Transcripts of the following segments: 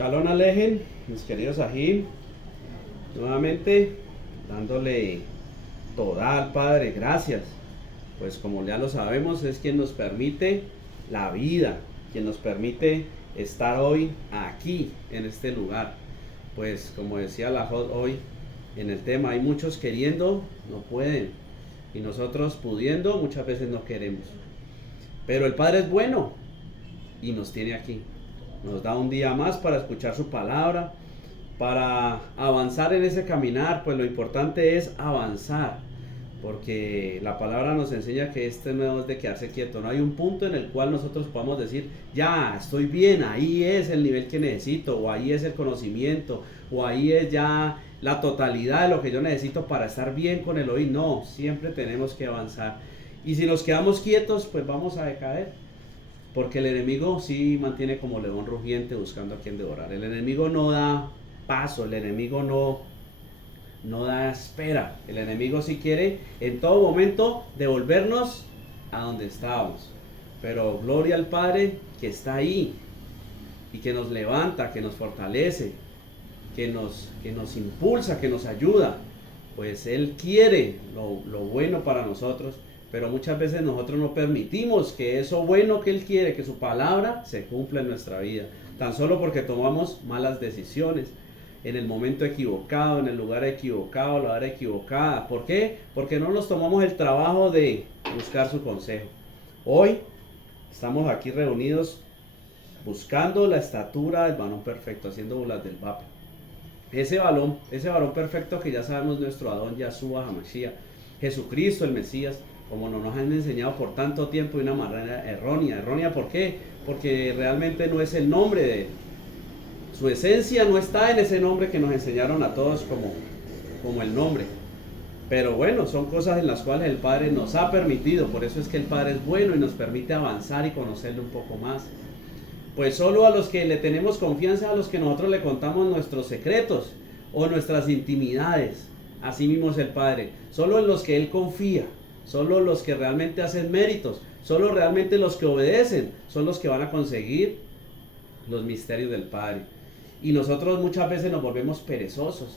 Shalom Alejen, mis queridos Ajín, nuevamente dándole toda al Padre, gracias, pues como ya lo sabemos es quien nos permite la vida, quien nos permite estar hoy aquí en este lugar. Pues como decía la Jod hoy en el tema, hay muchos queriendo, no pueden, y nosotros pudiendo muchas veces no queremos, pero el Padre es bueno y nos tiene aquí. Nos da un día más para escuchar su palabra, para avanzar en ese caminar. Pues lo importante es avanzar, porque la palabra nos enseña que este no es de quedarse quieto. No hay un punto en el cual nosotros podamos decir, ya estoy bien, ahí es el nivel que necesito, o ahí es el conocimiento, o ahí es ya la totalidad de lo que yo necesito para estar bien con el oír. No, siempre tenemos que avanzar. Y si nos quedamos quietos, pues vamos a decaer. Porque el enemigo sí mantiene como león rugiente buscando a quien devorar. El enemigo no da paso, el enemigo no da espera. El enemigo sí quiere en todo momento devolvernos a donde estábamos. Pero gloria al Padre que está ahí y que nos levanta, que nos fortalece, que nos impulsa, que nos ayuda. Pues Él quiere lo bueno para nosotros. Pero muchas veces nosotros no permitimos que eso bueno que Él quiere, que su palabra se cumpla en nuestra vida. Tan solo porque tomamos malas decisiones, en el momento equivocado, en el lugar equivocado, la hora equivocada. ¿Por qué? Porque no nos tomamos el trabajo de buscar su consejo. Hoy estamos aquí reunidos buscando la estatura del varón perfecto, haciendo bulas del vapor. Ese varón perfecto que ya sabemos nuestro Adón Yahshua HaMashiach, Jesucristo el Mesías, como nos han enseñado por tanto tiempo de una manera errónea. ¿Errónea por qué? Porque realmente no es el nombre de Él. Su esencia no está en ese nombre que nos enseñaron a todos como el nombre. Pero bueno, son cosas en las cuales el Padre nos ha permitido. Por eso es que el Padre es bueno y nos permite avanzar y conocerle un poco más. Pues solo a los que le tenemos confianza, a los que nosotros le contamos nuestros secretos o nuestras intimidades. Así mismo es el Padre. Solo en los que Él confía. Solo los que realmente hacen méritos, solo realmente los que obedecen, son los que van a conseguir los misterios del Padre. Y nosotros muchas veces nos volvemos perezosos.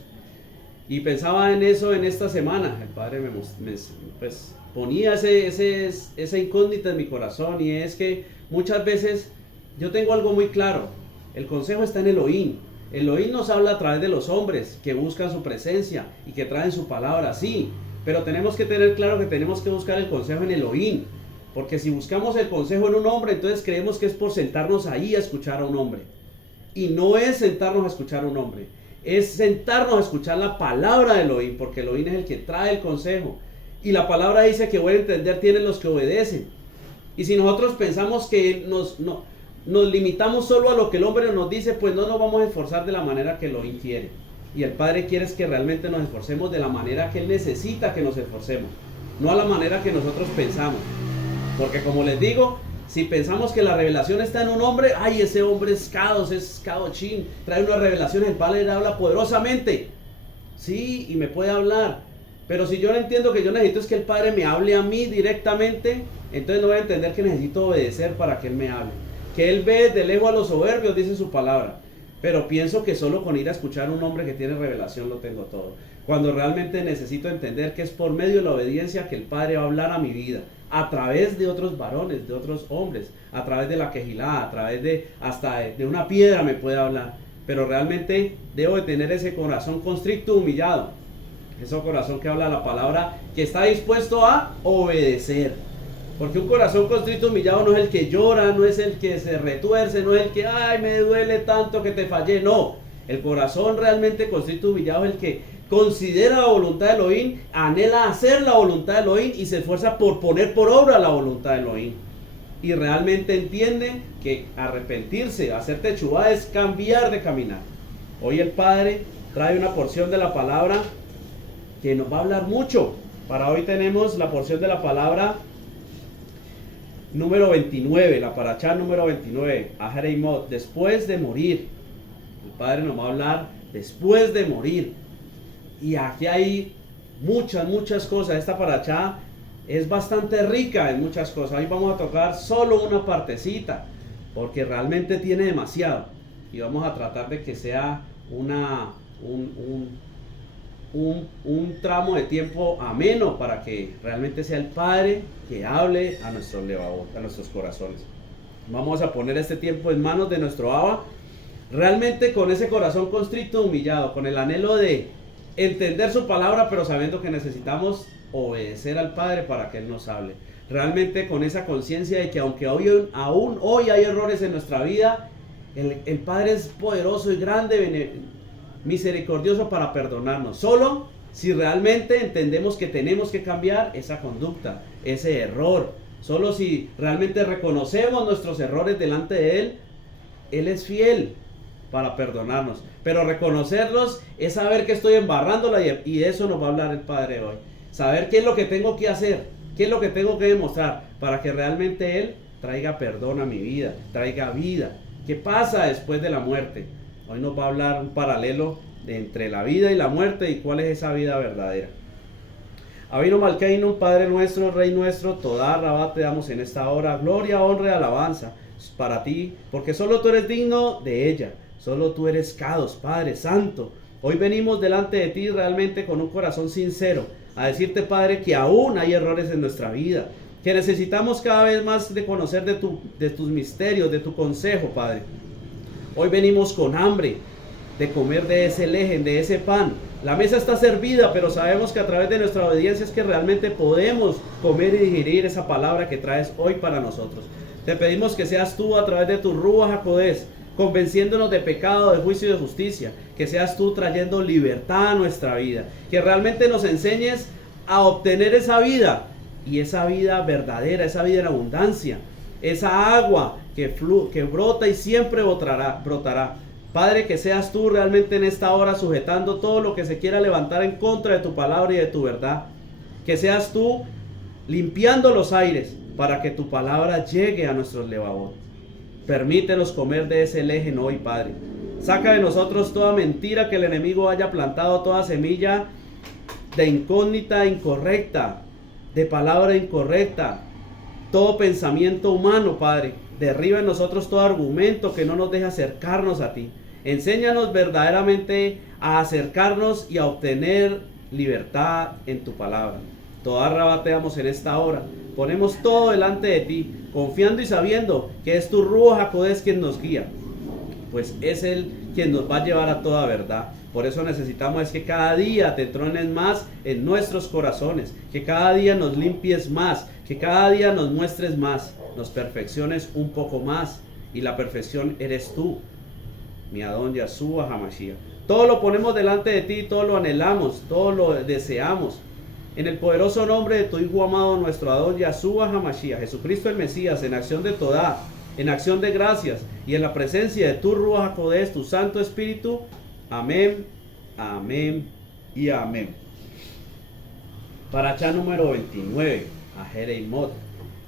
Y pensaba en eso en esta semana. El Padre me pues, ponía esa incógnita en mi corazón, y es que muchas veces yo tengo algo muy claro. El consejo está en Elohim. Elohim nos habla a través de los hombres que buscan su presencia y que traen su palabra, sí. Pero tenemos que tener claro que tenemos que buscar el consejo en Elohim. Porque si buscamos el consejo en un hombre, entonces creemos que es por sentarnos ahí a escuchar a un hombre. Y no es sentarnos a escuchar a un hombre. Es sentarnos a escuchar la palabra de Elohim. Porque Elohim es el que trae el consejo. Y la palabra dice que buen entender tienen los que obedecen. Y si nosotros pensamos que nos limitamos solo a lo que el hombre nos dice, pues no nos vamos a esforzar de la manera que Elohim quiere. Y el Padre quiere que realmente nos esforcemos de la manera que Él necesita que nos esforcemos, no a la manera que nosotros pensamos. Porque como les digo, si pensamos que la revelación está en un hombre, ay, ese hombre es Kadosh, es Kadoshim, trae unas revelaciones, el Padre le habla poderosamente. Sí, y me puede hablar. Pero si yo no entiendo que yo necesito es que el Padre me hable a mí directamente, entonces no voy a entender que necesito obedecer para que Él me hable. Que Él ve de lejos a los soberbios, dice su palabra. Pero pienso que solo con ir a escuchar a un hombre que tiene revelación lo tengo todo. Cuando realmente necesito entender que es por medio de la obediencia que el Padre va a hablar a mi vida. A través de otros varones, de otros hombres. A través de la quejilá, a través de hasta de una piedra me puede hablar. Pero realmente debo de tener ese corazón constricto, humillado. Ese corazón que habla la palabra, que está dispuesto a obedecer. Porque un corazón constrito humillado no es el que llora, no es el que se retuerce, no es el que, ay, me duele tanto que te fallé. No, el corazón realmente constrito humillado es el que considera la voluntad de Elohim, anhela hacer la voluntad de Elohim y se esfuerza por poner por obra la voluntad de Elohim. Y realmente entiende que arrepentirse, hacer techubá es cambiar de caminar. Hoy el Padre trae una porción de la palabra que nos va a hablar mucho. Para hoy tenemos la porción de la palabra número 29, la parachá número 29, Ahareimot, después de morir. El Padre nos va a hablar después de morir. Y aquí hay muchas cosas. Esta parachá es bastante rica en muchas cosas. Hoy vamos a tocar solo una partecita, porque realmente tiene demasiado. y vamos a tratar de que sea un tramo de tiempo ameno para que realmente sea el Padre que hable a nuestros levavot, a nuestros corazones. Vamos a poner este tiempo en manos de nuestro Abba, realmente con ese corazón constricto, humillado, con el anhelo de entender su palabra, pero sabiendo que necesitamos obedecer al Padre para que Él nos hable. Realmente con esa conciencia de que aunque aún hoy hay errores en nuestra vida, el Padre es poderoso y grande, misericordioso para perdonarnos. Solo si realmente entendemos que tenemos que cambiar esa conducta, ese error. Solo si realmente reconocemos nuestros errores delante de Él, Él es fiel para perdonarnos. Pero reconocerlos es saber que estoy embarrándola, y de eso nos va a hablar el Padre hoy. Saber qué es lo que tengo que hacer, qué es lo que tengo que demostrar para que realmente Él traiga perdón a mi vida, traiga vida. ¿Qué pasa después de la muerte? Hoy nos va a hablar un paralelo entre la vida y la muerte y cuál es esa vida verdadera. Avinu Malkeinu, Padre nuestro, Rey nuestro, Todá Rabá te damos en esta hora, gloria, honra y alabanza para ti, porque solo tú eres digno de ella, solo tú eres Kadosh, Padre Santo. Hoy venimos delante de ti realmente con un corazón sincero, a decirte, Padre, que aún hay errores en nuestra vida, que necesitamos cada vez más de conocer de tus misterios, de tu consejo, Padre. Hoy venimos con hambre de comer de ese lejen, de ese pan. La mesa está servida, pero sabemos que a través de nuestra obediencia es que realmente podemos comer y digerir esa palabra que traes hoy para nosotros. Te pedimos que seas tú a través de tu Ruach HaKodesh, convenciéndonos de pecado, de juicio y de justicia. Que seas tú trayendo libertad a nuestra vida. Que realmente nos enseñes a obtener esa vida, y esa vida verdadera, esa vida en abundancia. Esa agua que brota y siempre brotará. Padre, que seas tú realmente en esta hora sujetando todo lo que se quiera levantar en contra de tu palabra y de tu verdad. Que seas tú limpiando los aires para que tu palabra llegue a nuestros levavot. Permítenos comer de ese lejen hoy, Padre. Saca de nosotros toda mentira que el enemigo haya plantado, toda semilla de incógnita incorrecta, de palabra incorrecta, todo pensamiento humano, Padre. Derriba en nosotros todo argumento que no nos deje acercarnos a ti. Enséñanos verdaderamente a acercarnos y a obtener libertad en tu palabra. Toda Rabá te damos en esta hora. Ponemos todo delante de ti, confiando y sabiendo que es tu Ruach HaKodesh quien nos guía, pues es Él quien nos va a llevar a toda verdad. Por eso necesitamos es que cada día te trones más en nuestros corazones, que cada día nos limpies más, que cada día nos muestres más, nos perfecciones un poco más, y la perfección eres tú, mi Adón Yahshua HaMashiach. Todo lo ponemos delante de ti, todo lo anhelamos, todo lo deseamos. En el poderoso nombre de tu Hijo amado, nuestro Adón Yahshua HaMashiach, Jesucristo el Mesías, en acción de Todá, en acción de gracias, y en la presencia de tu Ruach HaKodesh, tu Santo Espíritu. Amén, amén y amén. Parashá número 29, Ajereimot.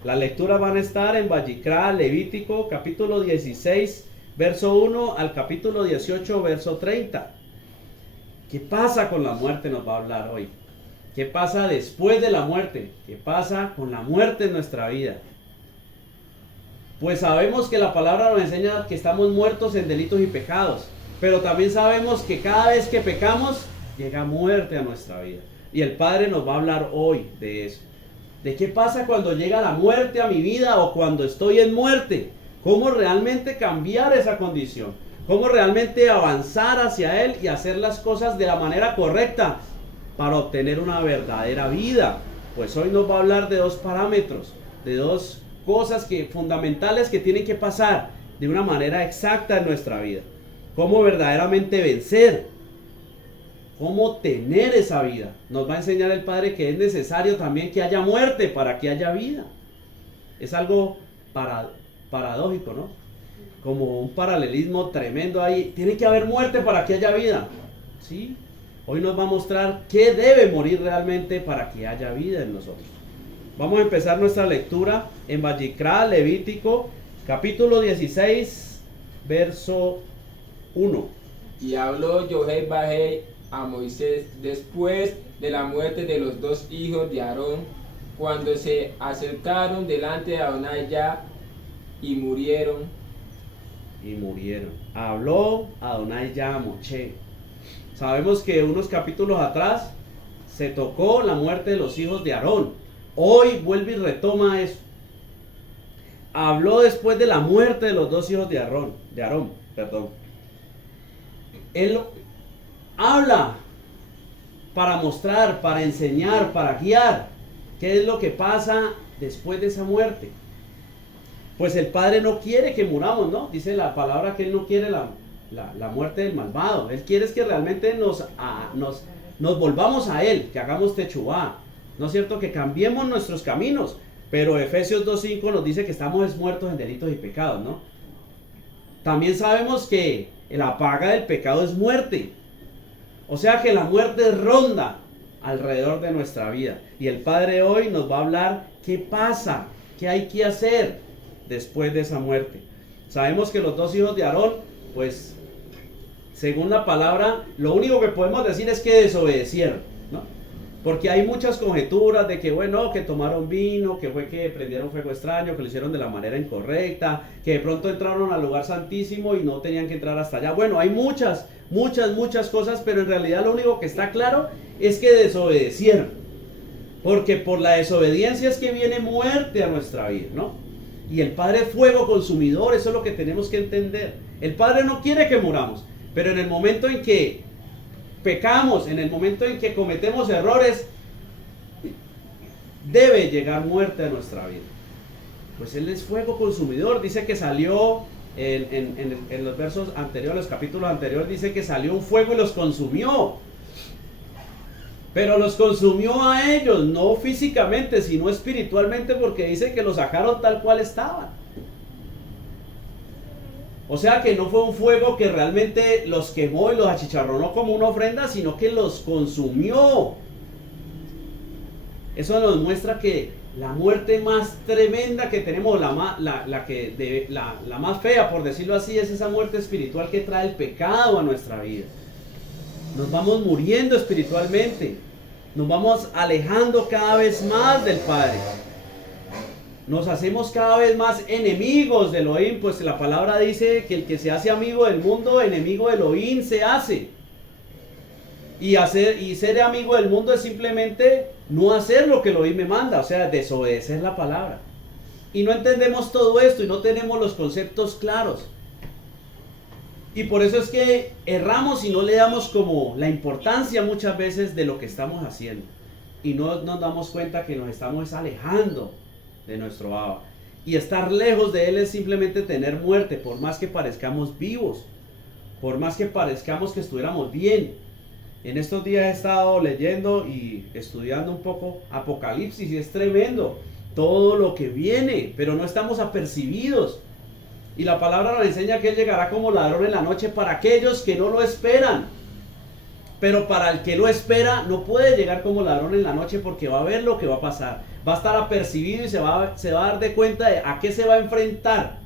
Las lecturas van a estar en Vayikra, Levítico, capítulo 16, verso 1 al capítulo 18, verso 30. ¿Qué pasa con la muerte? Nos va a hablar hoy. ¿Qué pasa después de la muerte? ¿Qué pasa con la muerte en nuestra vida? Pues sabemos que la palabra nos enseña que estamos muertos en delitos y pecados, pero también sabemos que cada vez que pecamos, llega muerte a nuestra vida. Y el Padre nos va a hablar hoy de eso. ¿De qué pasa cuando llega la muerte a mi vida o cuando estoy en muerte? ¿Cómo realmente cambiar esa condición? ¿Cómo realmente avanzar hacia Él y hacer las cosas de la manera correcta para obtener una verdadera vida? Pues hoy nos va a hablar de dos parámetros, de dos cosas fundamentales que tienen que pasar de una manera exacta en nuestra vida. Cómo verdaderamente vencer, cómo tener esa vida. Nos va a enseñar el Padre que es necesario también que haya muerte para que haya vida. Es algo paradójico, ¿no? Como un paralelismo tremendo ahí. Tiene que haber muerte para que haya vida. ¿Sí? Hoy nos va a mostrar qué debe morir realmente para que haya vida en nosotros. Vamos a empezar nuestra lectura en Vayikra, Levítico, capítulo 16, verso 1. Y habló Yohei a Moisés después de la muerte de los dos hijos de Aarón, cuando se acercaron delante de Adonai y murieron. y murieron. Habló Adonai ya a Moshe. Sabemos que unos capítulos atrás se tocó la muerte de los hijos de Aarón. Hoy vuelve y retoma eso. Habló después de la muerte de los dos hijos de Aarón, perdón. Él habla para mostrar, para enseñar, para guiar qué es lo que pasa después de esa muerte. Pues el Padre no quiere que muramos, ¿no? Dice la palabra que Él no quiere la muerte del malvado. Él quiere es que realmente nos volvamos a Él, que hagamos techubá, ¿no es cierto? Que cambiemos nuestros caminos. Pero Efesios 2:5 nos dice que estamos muertos en delitos y pecados, ¿no? También sabemos que la paga del pecado es muerte. O sea que la muerte ronda alrededor de nuestra vida. Y el Padre hoy nos va a hablar qué pasa, qué hay que hacer después de esa muerte. Sabemos que los dos hijos de Aarón, pues, según la palabra, lo único que podemos decir es que desobedecieron, ¿no? Porque hay muchas conjeturas de que, bueno, que tomaron vino, que fue que prendieron fuego extraño, que lo hicieron de la manera incorrecta, que de pronto entraron al lugar santísimo y no tenían que entrar hasta allá. Bueno, hay muchas cosas, pero en realidad lo único que está claro es que desobedecieron. Porque por la desobediencia es que viene muerte a nuestra vida, ¿no? Y el Padre es fuego consumidor, eso es lo que tenemos que entender. El Padre no quiere que muramos, pero en el momento en que pecamos, en el momento en que cometemos errores, debe llegar muerte a nuestra vida. Pues Él es fuego consumidor, dice que salió en los versos anteriores, los capítulos anteriores, dice que salió un fuego y los consumió. Pero los consumió a ellos, no físicamente, sino espiritualmente, porque dice que los sacaron tal cual estaban. O sea que no fue un fuego que realmente los quemó y los achicharronó como una ofrenda, sino que los consumió. Eso nos muestra que la muerte más tremenda que tenemos, la más fea, por decirlo así, es esa muerte espiritual que trae el pecado a nuestra vida. Nos vamos muriendo espiritualmente, nos vamos alejando cada vez más del Padre, nos hacemos cada vez más enemigos del Elohim, pues la palabra dice que el que se hace amigo del mundo, enemigo del Elohim se hace. Y ser amigo del mundo es simplemente no hacer lo que el Elohim me manda, o sea, desobedecer la palabra. Y no entendemos todo esto y no tenemos los conceptos claros. Y por eso es que erramos y no le damos como la importancia muchas veces de lo que estamos haciendo. Y no nos damos cuenta que nos estamos alejando de nuestro Abba. Y estar lejos de Él es simplemente tener muerte, por más que parezcamos vivos, por más que parezcamos que estuviéramos bien. En estos días he estado leyendo y estudiando un poco Apocalipsis y es tremendo todo lo que viene, pero no estamos apercibidos. Y la palabra nos enseña que Él llegará como ladrón en la noche para aquellos que no lo esperan. Pero para el que lo espera no puede llegar como ladrón en la noche porque va a ver lo que va a pasar. Va a estar apercibido y se va a dar de cuenta de a qué se va a enfrentar.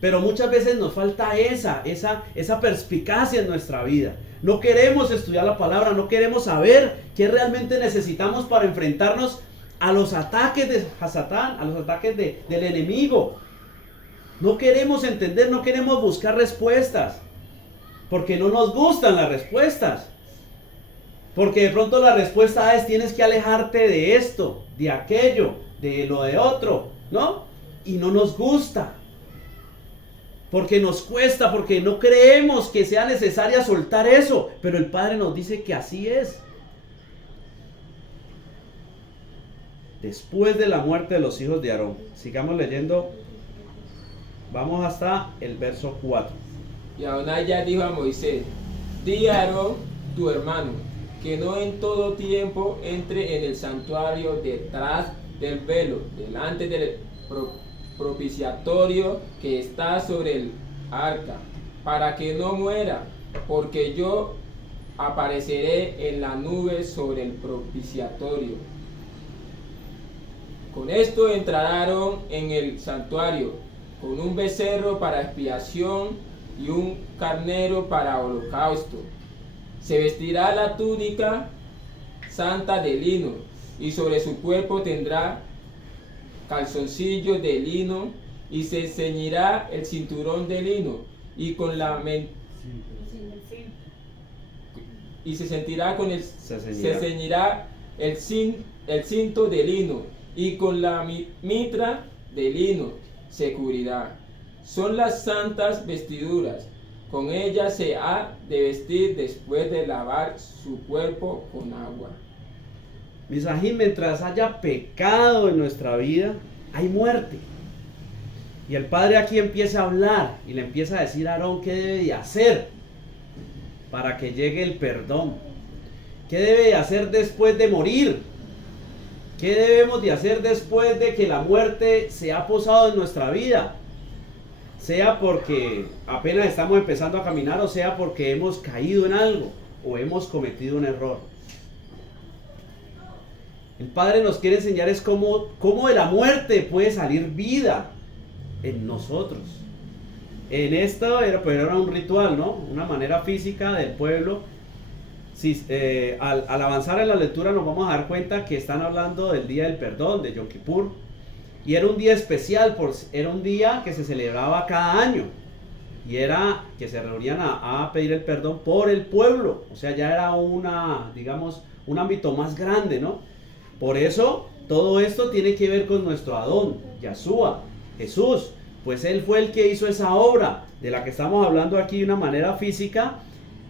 Pero muchas veces nos falta esa perspicacia en nuestra vida. No queremos estudiar la palabra, no queremos saber qué realmente necesitamos para enfrentarnos a los ataques de Hasatán, a los ataques del enemigo. No queremos entender, no queremos buscar respuestas, porque no nos gustan las respuestas. Porque de pronto la respuesta es: tienes que alejarte de esto, de aquello, de lo de otro, ¿no? Y no nos gusta. Porque nos cuesta, porque no creemos que sea necesaria soltar eso. Pero el Padre nos dice que así es. Después de la muerte de los hijos de Aarón. Sigamos leyendo. Vamos hasta el verso 4. Y Adonai ya dijo a Moisés: di a Aarón, tu hermano, que no en todo tiempo entre en el santuario detrás del velo, delante del propiciatorio que está sobre el arca, para que no muera, porque yo apareceré en la nube sobre el propiciatorio. Con esto entraron en el santuario, con un becerro para expiación y un carnero para holocausto. Se vestirá la túnica santa de lino, y sobre su cuerpo tendrá calzoncillos de lino, y se ceñirá el cinturón de lino, y con la y se sentirá con el se ceñirá el cinto de lino, y con la mitra de lino se cubrirá. Son las santas vestiduras. Con ellas se ha de vestir después de lavar su cuerpo con agua. Misajín, mientras haya pecado en nuestra vida, hay muerte. Y el Padre aquí empieza a hablar y le empieza a decir a Aarón qué debe de hacer para que llegue el perdón. ¿Qué debe de hacer después de morir? ¿Qué debemos de hacer después de que la muerte se ha posado en nuestra vida? Sea porque apenas estamos empezando a caminar, o sea porque hemos caído en algo o hemos cometido un error. El Padre nos quiere enseñar es cómo de la muerte puede salir vida en nosotros. En esto era un ritual, ¿no? Una manera física del pueblo. Al avanzar en la lectura nos vamos a dar cuenta que están hablando del día del perdón, de Yom Kippur. Y era un día especial, era un día que se celebraba cada año. Y era que se reunían a pedir el perdón por el pueblo. O sea, ya era digamos, un ámbito más grande, ¿no? Por eso, todo esto tiene que ver con nuestro Adón, Yahshua, Jesús. Pues Él fue el que hizo esa obra de la que estamos hablando aquí de una manera física.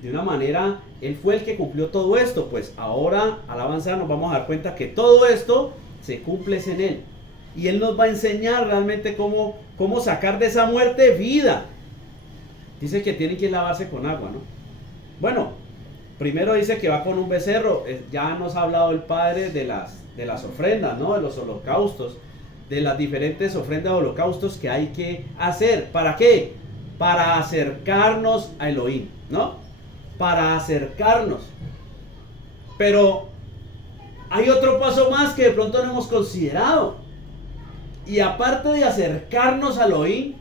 De una manera, Él fue el que cumplió todo esto. Pues ahora, al avanzar, nos vamos a dar cuenta que todo esto se cumple en Él. Y Él nos va a enseñar realmente cómo sacar de esa muerte vida. Dice que tienen que lavarse con agua, ¿no? Bueno, primero dice que va con un becerro. Ya nos ha hablado el Padre de las ofrendas, ¿no? De los holocaustos. De las diferentes ofrendas de holocaustos que hay que hacer. ¿Para qué? Para acercarnos a Elohim, ¿no? Para acercarnos. Pero hay otro paso más que de pronto no hemos considerado. Y aparte de acercarnos a Elohim,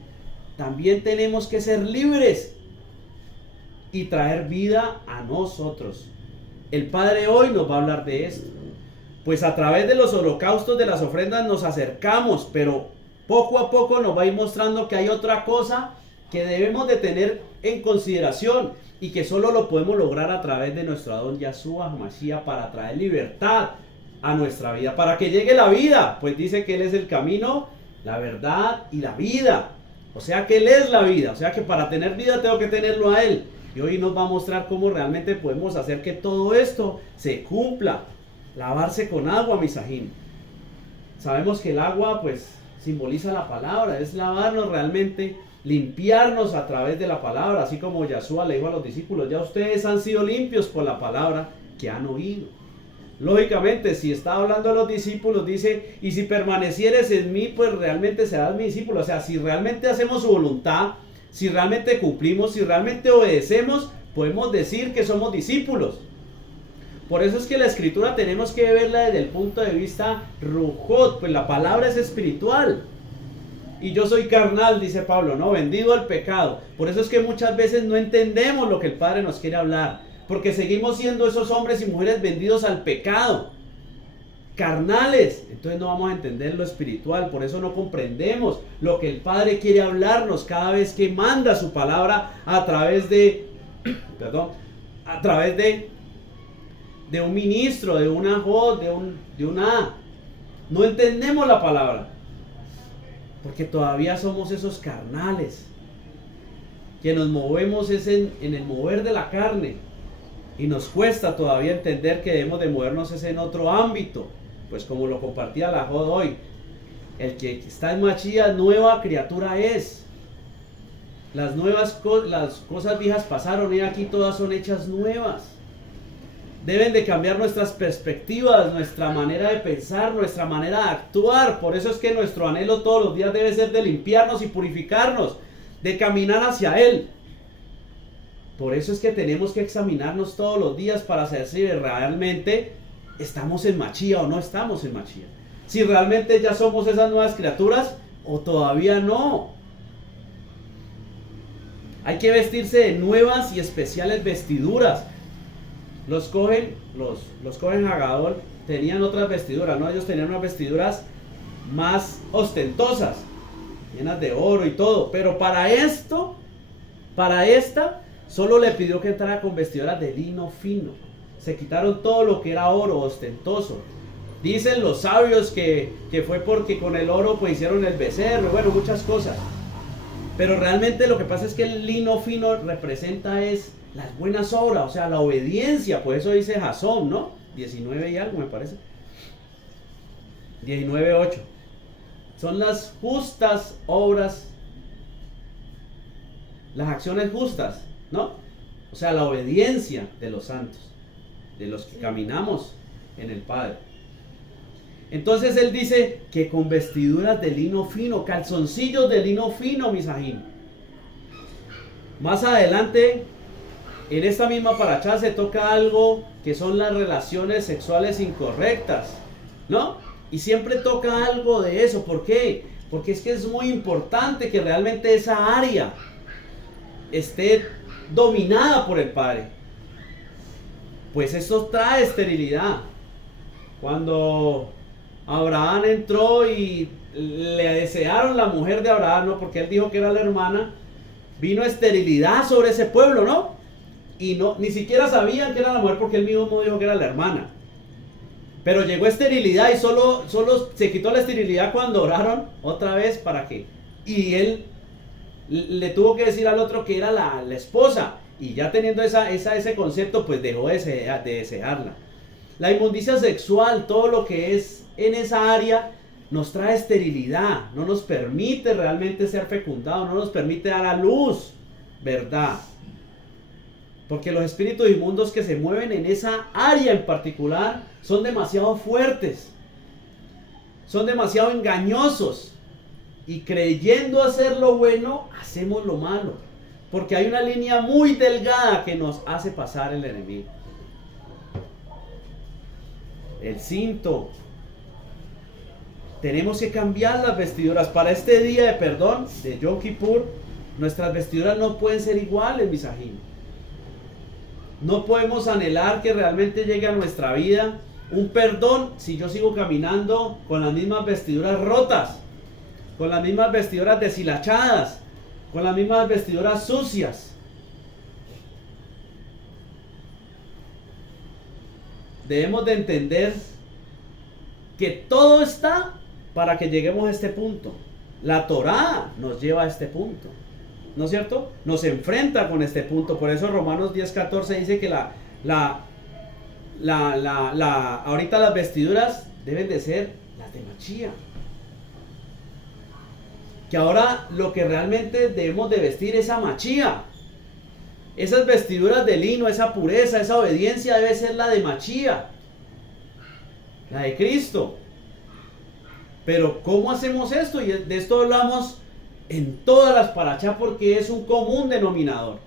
también tenemos que ser libres y traer vida a nosotros. El Padre hoy nos va a hablar de esto. Pues a través de los holocaustos, de las ofrendas, nos acercamos, pero poco a poco nos va a ir mostrando que hay otra cosa que debemos de tener en consideración y que solo lo podemos lograr a través de nuestro Adón Yahshua HaMashiach para traer libertad a nuestra vida, para que llegue la vida. Pues dice que Él es el camino, la verdad y la vida. O sea que Él es la vida. O sea que para tener vida tengo que tenerlo a Él. Y hoy nos va a mostrar cómo realmente podemos hacer que todo esto se cumpla. Lavarse con agua, misajín. Sabemos que el agua pues simboliza la palabra. Es lavarnos realmente, limpiarnos a través de la palabra. Así como Yahshua le dijo a los discípulos: ya ustedes han sido limpios por la palabra que han oído. Lógicamente, si está hablando a los discípulos, dice: y si permanecieres en mí, pues realmente serás mi discípulo. O sea, si realmente hacemos su voluntad, si realmente cumplimos, si realmente obedecemos, podemos decir que somos discípulos. Por eso es que la escritura tenemos que verla desde el punto de vista Ruhot, pues la palabra es espiritual. Y yo soy carnal, dice Pablo, ¿no? Vendido al pecado. Por eso es que muchas veces no entendemos lo que el Padre nos quiere hablar. Porque seguimos siendo esos hombres y mujeres vendidos al pecado, carnales. Entonces no vamos a entender lo espiritual. Por eso no comprendemos lo que el Padre quiere hablarnos cada vez que manda su palabra a través de un ministro, de una voz, de una. No entendemos la palabra porque todavía somos esos carnales que nos movemos en el mover de la carne. Y nos cuesta todavía entender que debemos de movernos en otro ámbito. Pues como lo compartía la Jod hoy, el que está en Mashiach, nueva criatura es. Las cosas viejas pasaron y aquí todas son hechas nuevas. Deben de cambiar nuestras perspectivas, nuestra manera de pensar, nuestra manera de actuar. Por eso es que nuestro anhelo todos los días debe ser de limpiarnos y purificarnos, de caminar hacia Él. Por eso es que tenemos que examinarnos todos los días para saber si realmente estamos en Mashiach o no estamos en Mashiach. Si realmente ya somos esas nuevas criaturas o todavía no. Hay que vestirse de nuevas y especiales vestiduras. Los Cohen Hagadol tenían otras vestiduras, ¿no? Ellos tenían unas vestiduras más ostentosas, llenas de oro y todo. Pero para esto Para esta, solo le pidió que entrara con vestiduras de lino fino. Se quitaron todo lo que era oro ostentoso. Dicen los sabios que fue porque con el oro pues hicieron el becerro, bueno, muchas cosas. Pero realmente lo que pasa es que el lino fino representa es las buenas obras, o sea, la obediencia. Por eso dice Jasón, ¿no? 19 y algo me parece. 19:8. Son las justas obras, las acciones justas, ¿no? O sea, la obediencia de los santos, de los que caminamos en el Padre. Entonces él dice que con vestiduras de lino fino, calzoncillos de lino fino, misajín. Más adelante, en esta misma paracha se toca algo que son las relaciones sexuales incorrectas, ¿no? Y siempre toca algo de eso. ¿Por qué? Porque es que es muy importante que realmente esa área esté dominada por el Padre. Pues eso trae esterilidad. Cuando Abraham entró y le desearon la mujer de Abraham, ¿no? Porque él dijo que era la hermana, vino esterilidad sobre ese pueblo, ¿no? Y no, ni siquiera sabían que era la mujer porque él mismo dijo que era la hermana. Pero llegó esterilidad y solo se quitó la esterilidad cuando oraron otra vez para que. Y él le tuvo que decir al otro que era la esposa. Y ya teniendo ese concepto, pues dejó de desearla. La inmundicia sexual, todo lo que es en esa área, nos trae esterilidad. No nos permite realmente ser fecundados, no nos permite dar a luz, ¿verdad? Porque los espíritus inmundos que se mueven en esa área en particular son demasiado fuertes, son demasiado engañosos, y creyendo hacer lo bueno, hacemos lo malo, porque hay una línea muy delgada que nos hace pasar el enemigo. El cinto. Tenemos que cambiar las vestiduras. Para este día de perdón, de Yom Kippur, nuestras vestiduras no pueden ser iguales, misajín. No podemos anhelar que realmente llegue a nuestra vida un perdón si yo sigo caminando con las mismas vestiduras rotas, con las mismas vestiduras deshilachadas, con las mismas vestiduras sucias. Debemos de entender que todo está para que lleguemos a este punto. La Torá nos lleva a este punto, ¿no es cierto? Nos enfrenta con este punto. Por eso Romanos 10:14 dice que ahorita las vestiduras deben de ser las de Machía. Que ahora lo que realmente debemos de vestir es a Machía. Esas vestiduras de lino, esa pureza, esa obediencia debe ser la de Machía, la de Cristo. Pero ¿cómo hacemos esto? Y de esto hablamos en todas las parachá porque es un común denominador.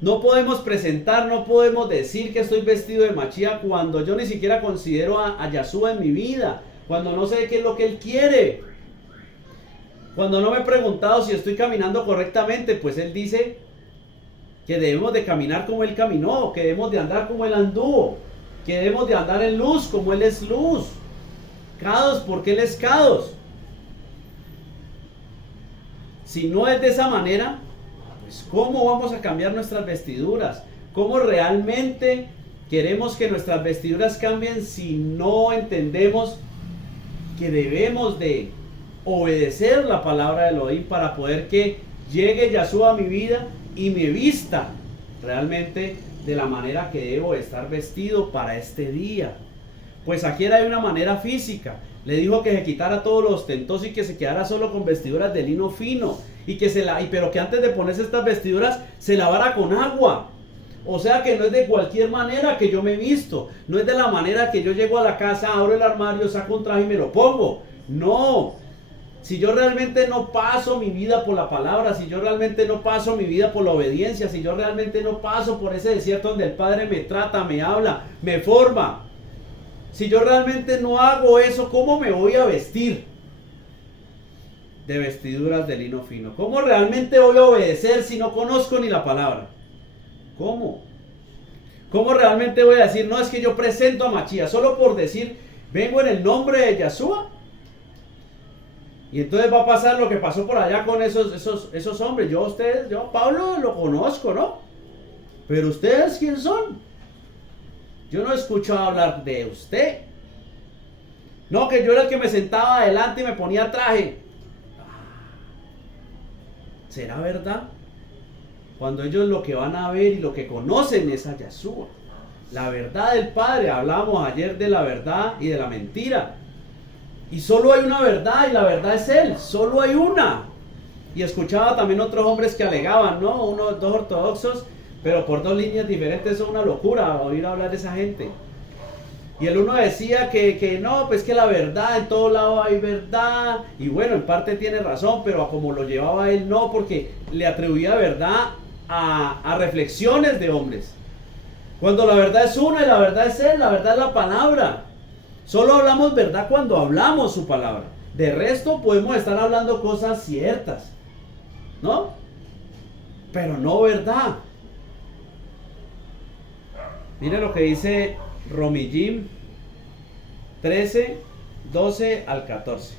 No podemos presentar, no podemos decir que estoy vestido de Machía cuando yo ni siquiera considero a Yahshua en mi vida, cuando no sé qué es lo que Él quiere, cuando no me he preguntado si estoy caminando correctamente. Pues Él dice que debemos de caminar como Él caminó, que debemos de andar como Él anduvo, que debemos de andar en luz como Él es luz, Kados porque Él es Kados. Si no es de esa manera, pues ¿cómo vamos a cambiar nuestras vestiduras? ¿Cómo realmente queremos que nuestras vestiduras cambien si no entendemos que debemos de obedecer la palabra de Elohim para poder que llegue Yahshua a mi vida y me vista realmente de la manera que debo estar vestido para este día? Pues aquí era de una manera física. Le dijo que se quitara todo lo ostentoso y que se quedara solo con vestiduras de lino fino, pero que antes de ponerse estas vestiduras se lavara con agua. O sea que no es de cualquier manera que yo me visto, no es de la manera que yo llego a la casa, abro el armario, saco un traje y me lo pongo. No. Si yo realmente no paso mi vida por la palabra, si yo realmente no paso mi vida por la obediencia, si yo realmente no paso por ese desierto donde el Padre me trata, me habla, me forma, si yo realmente no hago eso, ¿cómo me voy a vestir de vestiduras de lino fino? ¿Cómo realmente voy a obedecer si no conozco ni la palabra? ¿Cómo? ¿Cómo realmente voy a decir, no, es que yo presento a Machía solo por decir, vengo en el nombre de Yahshua? Y entonces va a pasar lo que pasó por allá con esos hombres. Yo a Pablo lo conozco, ¿no? Pero ustedes, ¿quién son? Yo no he escuchado hablar de usted. No, que yo era el que me sentaba adelante y me ponía traje. ¿Será verdad? Cuando ellos lo que van a ver y lo que conocen es a Yeshua. La verdad del Padre. Hablábamos ayer de la verdad y de la mentira. Y solo hay una verdad y la verdad es Él. Solo hay una. Y escuchaba también otros hombres que alegaban, ¿no? Dos ortodoxos, pero por dos líneas diferentes. Es una locura oír hablar de esa gente. Y el uno decía que no, pues que la verdad, en todo lado hay verdad. Y bueno, en parte tiene razón, pero a como lo llevaba él no, porque le atribuía verdad a reflexiones de hombres. Cuando la verdad es una y la verdad es Él, la verdad es la palabra. Solo hablamos verdad cuando hablamos su palabra. De resto podemos estar hablando cosas ciertas, ¿no? Pero no verdad. Mire lo que dice Romillim 13, 12 al 14.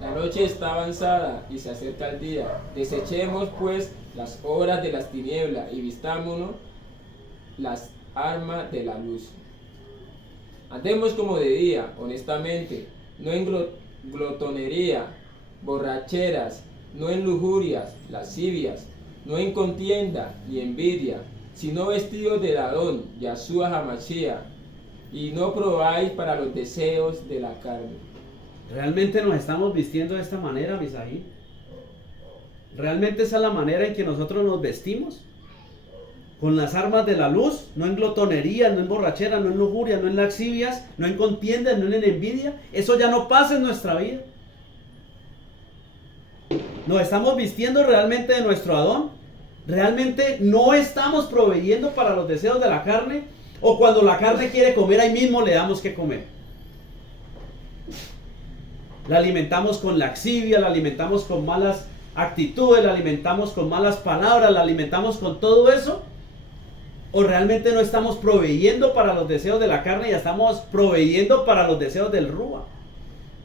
La noche está avanzada y se acerca el día. Desechemos pues las obras de las tinieblas y vistámonos las armas de la luz. Andemos como de día, honestamente, no en glotonería, borracheras, no en lujurias, lascivias, no en contienda ni envidia, sino vestidos de Adón, Yahshua HaMashiach, y no probáis para los deseos de la carne. ¿Realmente nos estamos vistiendo de esta manera, Misaí? ¿Realmente esa es la manera en que nosotros nos vestimos? Con las armas de la luz, no en glotonería, no en borrachera, no en lujuria, no en lascivias, no en contienda, no en envidia. Eso ya no pasa en nuestra vida. ¿Nos estamos vistiendo realmente de nuestro Adón? ¿Realmente no estamos proveyendo para los deseos de la carne? ¿O cuando la carne quiere comer, ahí mismo le damos que comer? La alimentamos con laxivia, la alimentamos con malas actitudes, la alimentamos con malas palabras, la alimentamos con todo eso. ¿O realmente no estamos proveyendo para los deseos de la carne y estamos proveyendo para los deseos del Rúa?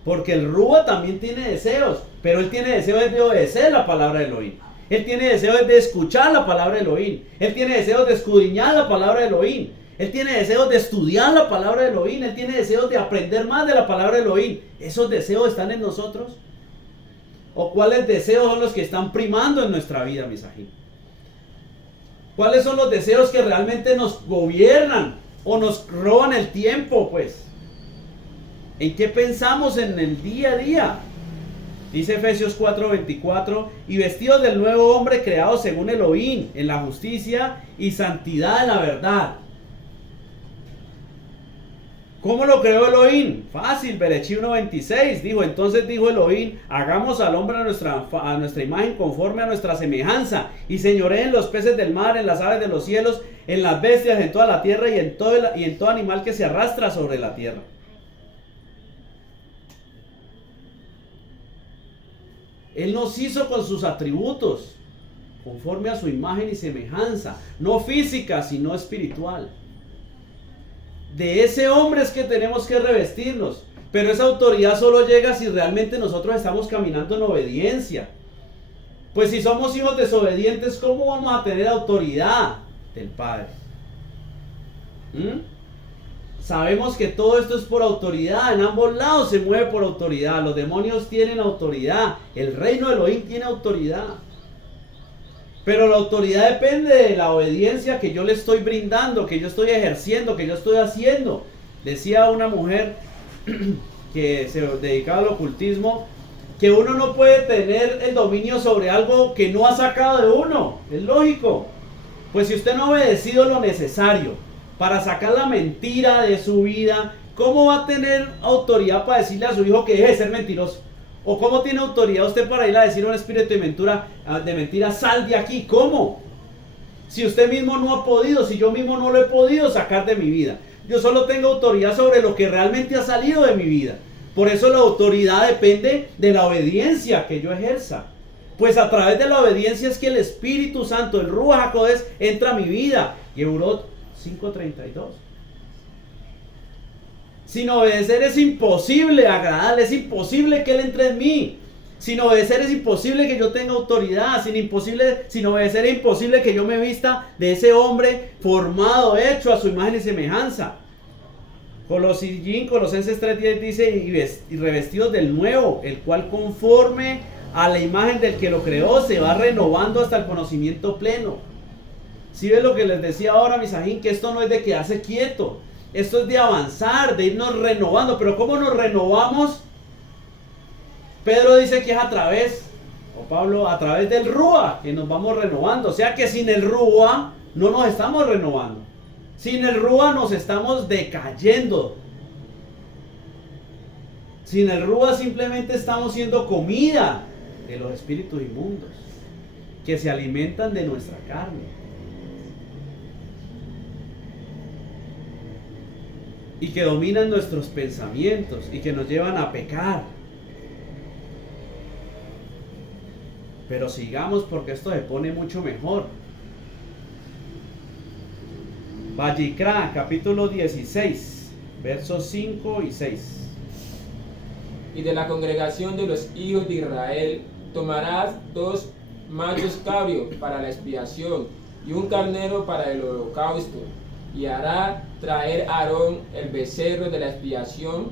Porque el Rúa también tiene deseos, pero él tiene deseos de obedecer la palabra de Elohim. Él tiene deseos de escuchar la palabra de Elohim. Él tiene deseos de escudriñar la palabra de Elohim. Él tiene deseos de estudiar la palabra de Elohim. Él tiene deseos de aprender más de la palabra de Elohim. ¿Esos deseos están en nosotros? ¿O cuáles deseos son los que están primando en nuestra vida, Misají? ¿Cuáles son los deseos que realmente nos gobiernan o nos roban el tiempo, pues? ¿En qué pensamos en el día a día? Dice Efesios 4:24, y vestidos del nuevo hombre creado según Elohim, en la justicia y santidad en la verdad. ¿Cómo lo creó Elohim? Fácil, Berechí 1:26, entonces dijo Elohim, hagamos al hombre a nuestra imagen conforme a nuestra semejanza, y señoreen los peces del mar, en las aves de los cielos, en las bestias, en toda la tierra, y en todo animal que se arrastra sobre la tierra. Él nos hizo con sus atributos, conforme a su imagen y semejanza, no física, sino espiritual. De ese hombre es que tenemos que revestirnos, pero esa autoridad solo llega si realmente nosotros estamos caminando en obediencia. Pues si somos hijos desobedientes, ¿cómo vamos a tener autoridad del Padre? Sabemos que todo esto es por autoridad, en ambos lados se mueve por autoridad. Los demonios tienen autoridad, el reino de Elohim tiene autoridad. Pero la autoridad depende de la obediencia que yo le estoy brindando, que yo estoy ejerciendo, que yo estoy haciendo. Decía una mujer que se dedicaba al ocultismo, que uno no puede tener el dominio sobre algo que no ha sacado de uno. Es lógico. Pues si usted no ha obedecido lo necesario para sacar la mentira de su vida, ¿cómo va a tener autoridad para decirle a su hijo que deje de ser mentiroso? ¿O cómo tiene autoridad usted para ir a decir a un espíritu de mentira, sal de aquí? ¿Cómo? Si usted mismo no ha podido, si yo mismo no lo he podido sacar de mi vida. Yo solo tengo autoridad sobre lo que realmente ha salido de mi vida. Por eso la autoridad depende de la obediencia que yo ejerza. Pues a través de la obediencia es que el Espíritu Santo, el Ruach HaKodesh, entra a mi vida. Yebrot 5:32. Sin obedecer es imposible agradarle, es imposible que Él entre en mí. Sin obedecer es imposible que yo tenga autoridad. Sin obedecer es imposible que yo me vista de ese hombre formado, hecho a su imagen y semejanza. Colosenses 3:10 dice, y revestidos del nuevo, el cual conforme a la imagen del que lo creó, se va renovando hasta el conocimiento pleno. ¿Sí ves lo que les decía ahora, Misajín? Que esto no es de quedarse quieto. Esto es de avanzar, de irnos renovando. Pero ¿cómo nos renovamos? Pedro dice que es a través del Rúa, que nos vamos renovando. O sea que sin el Rúa no nos estamos renovando. Sin el Rúa nos estamos decayendo. Sin el Rúa simplemente estamos siendo comida de los espíritus inmundos que se alimentan de nuestra carne. Y que dominan nuestros pensamientos y que nos llevan a pecar. Pero sigamos porque esto se pone mucho mejor. Vallicrá, capítulo 16, versos 5 y 6. Y de la congregación de los hijos de Israel tomarás 2 machos cabríos para la expiación y un carnero para el holocausto. Y hará traer Aarón el becerro de la expiación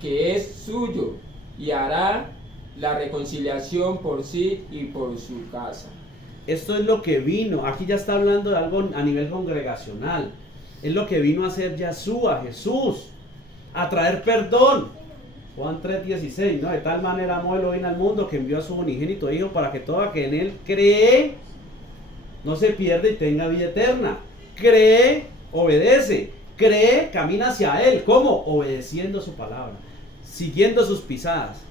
que es suyo, y hará la reconciliación por sí y por su casa. Esto es lo que vino, aquí ya está hablando de algo a nivel congregacional. Es lo que vino a hacer Yeshua, Jesús, a traer perdón. Juan 3:16, ¿no? De tal manera amó Elohim al mundo que envió a su unigénito Hijo para que todo aquel que en él cree no se pierda y tenga vida eterna. Cree, obedece. Cree, camina hacia él. ¿Cómo? Obedeciendo su palabra, siguiendo sus pisadas.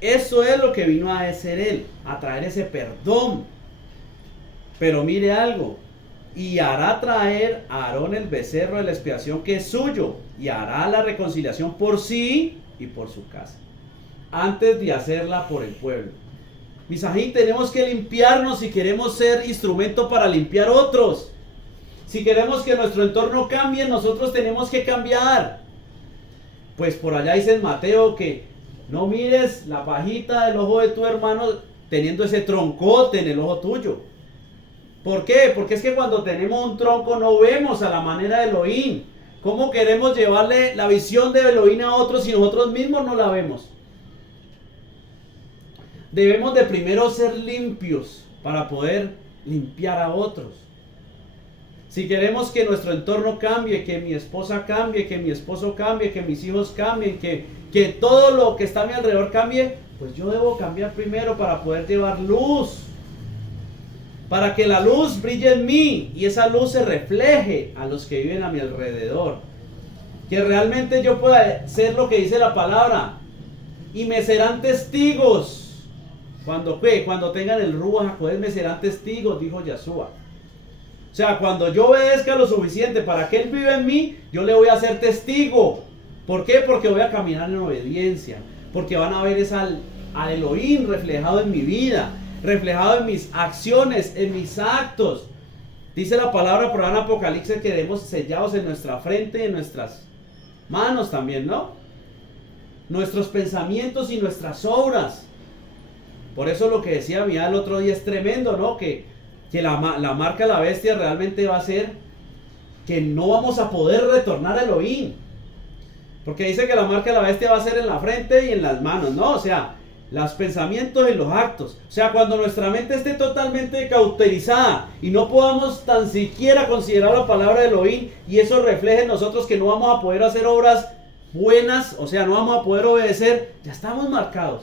Eso es lo que vino a hacer él, a traer ese perdón. Pero mire algo, y hará traer a Aarón el becerro de la expiación que es suyo, y hará la reconciliación por sí y por su casa, antes de hacerla por el pueblo. Misajín, tenemos que limpiarnos si queremos ser instrumento para limpiar otros. Si queremos que nuestro entorno cambie, nosotros tenemos que cambiar. Pues por allá dice en Mateo que no mires la pajita del ojo de tu hermano teniendo ese troncote en el ojo tuyo. ¿Por qué? Porque es que cuando tenemos un tronco no vemos a la manera de Elohim. ¿Cómo queremos llevarle la visión de Elohim a otros si nosotros mismos no la vemos? Debemos de primero ser limpios para poder limpiar a otros. Si queremos que nuestro entorno cambie, que mi esposa cambie, que mi esposo cambie, que mis hijos cambien, que todo lo que está a mi alrededor cambie, pues yo debo cambiar primero para poder llevar luz. Para que la luz brille en mí y esa luz se refleje a los que viven a mi alrededor. Que realmente yo pueda ser lo que dice la palabra. Y me serán testigos. Cuando tengan el Ruach HaKodesh me serán testigos, dijo Yeshua. O sea, cuando yo obedezca lo suficiente para que Él viva en mí, yo le voy a ser testigo. ¿Por qué? Porque voy a caminar en obediencia. Porque van a ver al Elohim reflejado en mi vida, reflejado en mis acciones, en mis actos. Dice la palabra por ahí en Apocalipsis que debemos sellados en nuestra frente y en nuestras manos también, ¿no? Nuestros pensamientos y nuestras obras. Por eso lo que decía Mía el otro día es tremendo, ¿no? Que la marca de la bestia realmente va a ser que no vamos a poder retornar a Elohim. Porque dice que la marca de la bestia va a ser en la frente y en las manos, ¿no? O sea, los pensamientos y los actos. O sea, cuando nuestra mente esté totalmente cauterizada y no podamos tan siquiera considerar la palabra de Elohim y eso refleje en nosotros que no vamos a poder hacer obras buenas, o sea, no vamos a poder obedecer, ya estamos marcados.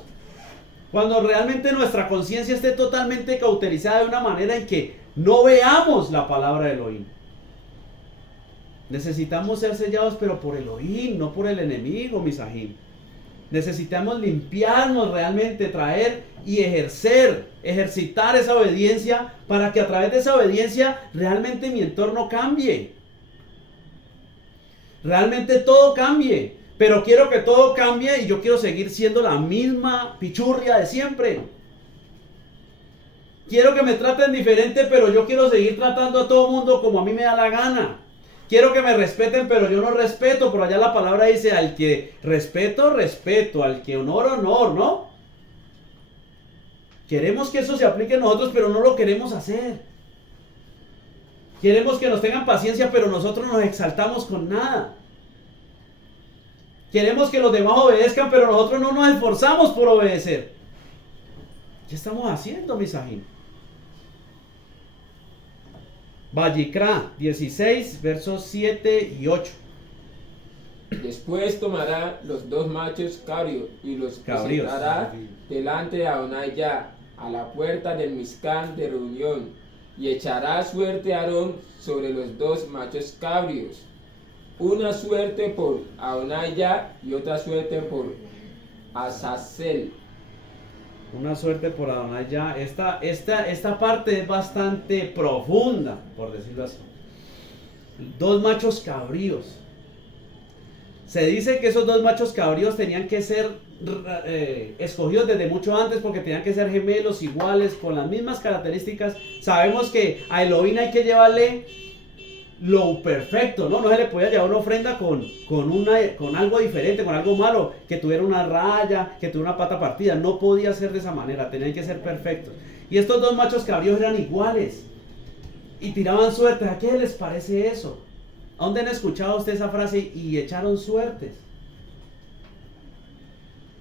Cuando realmente nuestra conciencia esté totalmente cauterizada de una manera en que no veamos la palabra de Elohim. Necesitamos ser sellados, pero por Elohim, no por el enemigo, Misajín. Necesitamos limpiarnos realmente, traer y ejercitar esa obediencia para que a través de esa obediencia realmente mi entorno cambie. Realmente todo cambie. Pero quiero que todo cambie y yo quiero seguir siendo la misma pichurria de siempre. Quiero que me traten diferente, pero yo quiero seguir tratando a todo mundo como a mí me da la gana. Quiero que me respeten, pero yo no respeto. Por allá la palabra dice, al que respeto, respeto. Al que honor, honor, ¿no? Queremos que eso se aplique a nosotros, pero no lo queremos hacer. Queremos que nos tengan paciencia, pero nosotros nos exaltamos con nada. Queremos que los demás obedezcan, pero nosotros no nos esforzamos por obedecer. ¿Qué estamos haciendo, Misajín? Vallicrá 16, versos 7 y 8. Después tomará los 2 machos cabríos y los Cabríos. presentará delante de Adonai Yah, a la puerta del Mizcán de reunión, y echará suerte a Aarón sobre los 2 machos cabríos, una suerte por Adonai Yah y otra suerte por Azazel. Una suerte por Adonai Yah. Esta parte es bastante profunda, por decirlo así. 2 machos cabríos. Se dice que esos 2 machos cabríos tenían que ser escogidos desde mucho antes, porque tenían que ser gemelos, iguales, con las mismas características. Sabemos que a Elohim hay que llevarle lo perfecto, ¿no? No se le podía llevar una ofrenda con algo diferente, con algo malo, que tuviera una raya, que tuviera una pata partida. No podía ser de esa manera, tenían que ser perfectos. Y estos 2 machos cabríos eran iguales y tiraban suertes. ¿A qué les parece eso? ¿A dónde han escuchado usted esa frase y echaron suertes?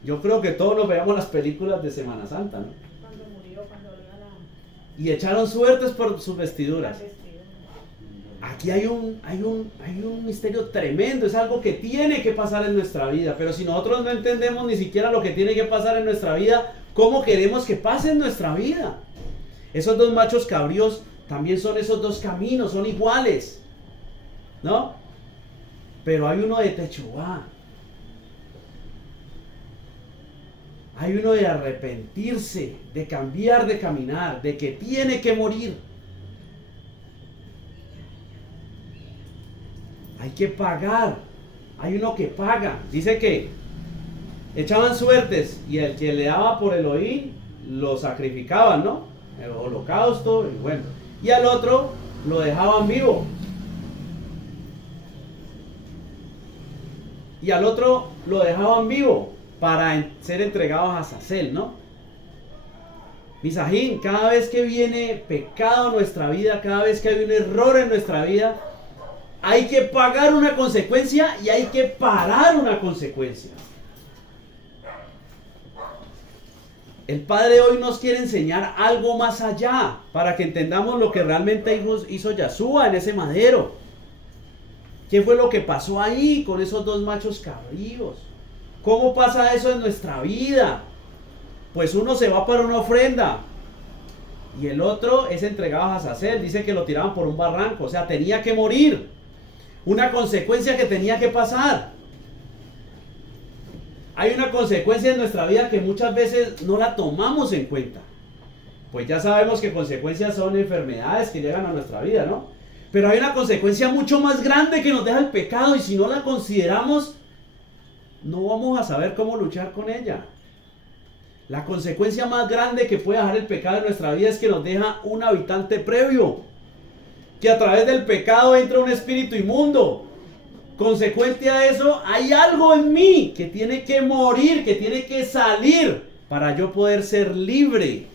Yo creo que todos nos veamos las películas de Semana Santa, ¿no? Cuando murió, cuando le iban a Y echaron suertes por sus vestiduras. vestido. Aquí hay un misterio tremendo, es algo que tiene que pasar en nuestra vida, pero si nosotros no entendemos ni siquiera lo que tiene que pasar en nuestra vida, ¿cómo queremos que pase en nuestra vida? Esos 2 machos cabríos también son esos 2 caminos, son iguales, ¿no? Pero hay uno de Techubá, hay uno de arrepentirse, de cambiar de caminar, de que tiene que morir. Hay que pagar. Hay uno que paga. Dice que echaban suertes y el que le daba por Elohim lo sacrificaban, ¿no? El holocausto y bueno. Y al otro lo dejaban vivo. Y al otro lo dejaban vivo para ser entregados a Azazel, ¿no? Misajín, cada vez que viene pecado en nuestra vida, cada vez que hay un error en nuestra vida, hay que pagar una consecuencia y hay que parar una consecuencia. El Padre hoy nos quiere enseñar algo más allá para que entendamos lo que realmente hizo Yahshua en ese madero. ¿Qué fue lo que pasó ahí con esos 2 machos cabríos? ¿Cómo pasa eso en nuestra vida? Pues uno se va para una ofrenda y el otro es entregado a Azazel. Dice que lo tiraban por un barranco, o sea, tenía que morir. Una consecuencia que tenía que pasar. Hay una consecuencia en nuestra vida que muchas veces no la tomamos en cuenta. Pues ya sabemos que consecuencias son enfermedades que llegan a nuestra vida, ¿no? Pero hay una consecuencia mucho más grande que nos deja el pecado, y si no la consideramos, no vamos a saber cómo luchar con ella. La consecuencia más grande que puede dejar el pecado en nuestra vida es que nos deja un habitante previo. Que a través del pecado entra un espíritu inmundo. Consecuente a eso, hay algo en mí que tiene que morir, que tiene que salir para yo poder ser libre.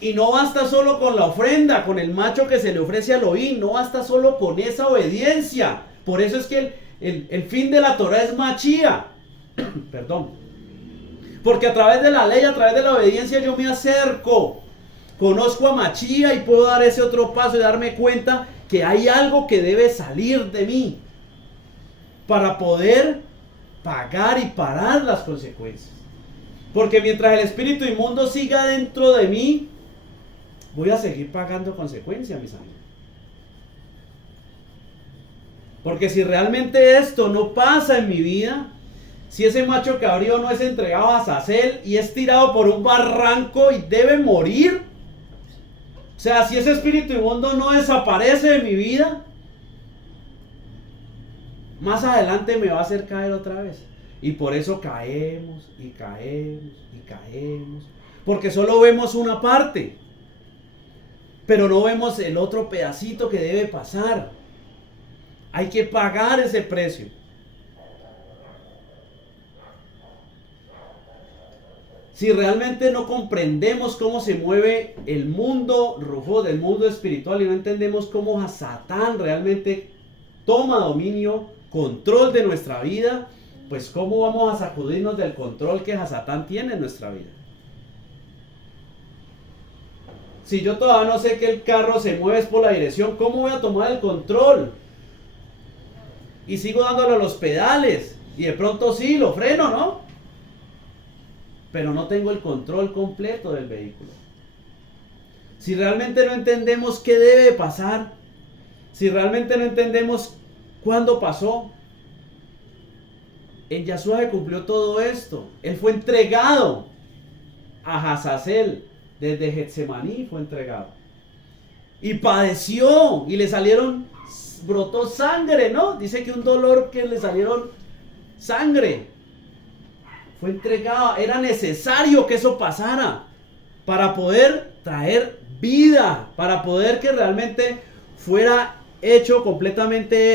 Y no basta solo con la ofrenda, con el macho que se le ofrece a Elohim, no basta solo con esa obediencia. Por eso es que el fin de la Torah es Machía. Perdón. Porque a través de la ley, a través de la obediencia yo me acerco. Conozco a Machía y puedo dar ese otro paso y darme cuenta que hay algo que debe salir de mí para poder pagar y parar las consecuencias. Porque mientras el espíritu inmundo siga dentro de mí, voy a seguir pagando consecuencias, mis amigos. Porque si realmente esto no pasa en mi vida, si ese macho cabrío no es entregado a Azazel y es tirado por un barranco y debe morir, o sea, si ese espíritu inmundo no desaparece de mi vida, más adelante me va a hacer caer otra vez. Y por eso caemos y caemos y caemos. Porque solo vemos una parte, pero no vemos el otro pedacito que debe pasar. Hay que pagar ese precio. Si realmente no comprendemos cómo se mueve el mundo Ruhot, el mundo espiritual, y no entendemos cómo Satán realmente toma dominio, control de nuestra vida, pues cómo vamos a sacudirnos del control que Satán tiene en nuestra vida. Si yo todavía no sé que el carro se mueve por la dirección, ¿cómo voy a tomar el control? Y sigo dándole a los pedales, y de pronto sí, lo freno, ¿no? Pero no tengo el control completo del vehículo. Si realmente no entendemos qué debe pasar, si realmente no entendemos cuándo pasó, en Yahshua se cumplió todo esto. Él fue entregado a Hazazel, desde Getsemaní fue entregado. Y padeció, y le brotó sangre, ¿no? Dice que un dolor que le salieron sangre. Fue entregado, era necesario que eso pasara para poder traer vida, para poder que realmente fuera hecho completamente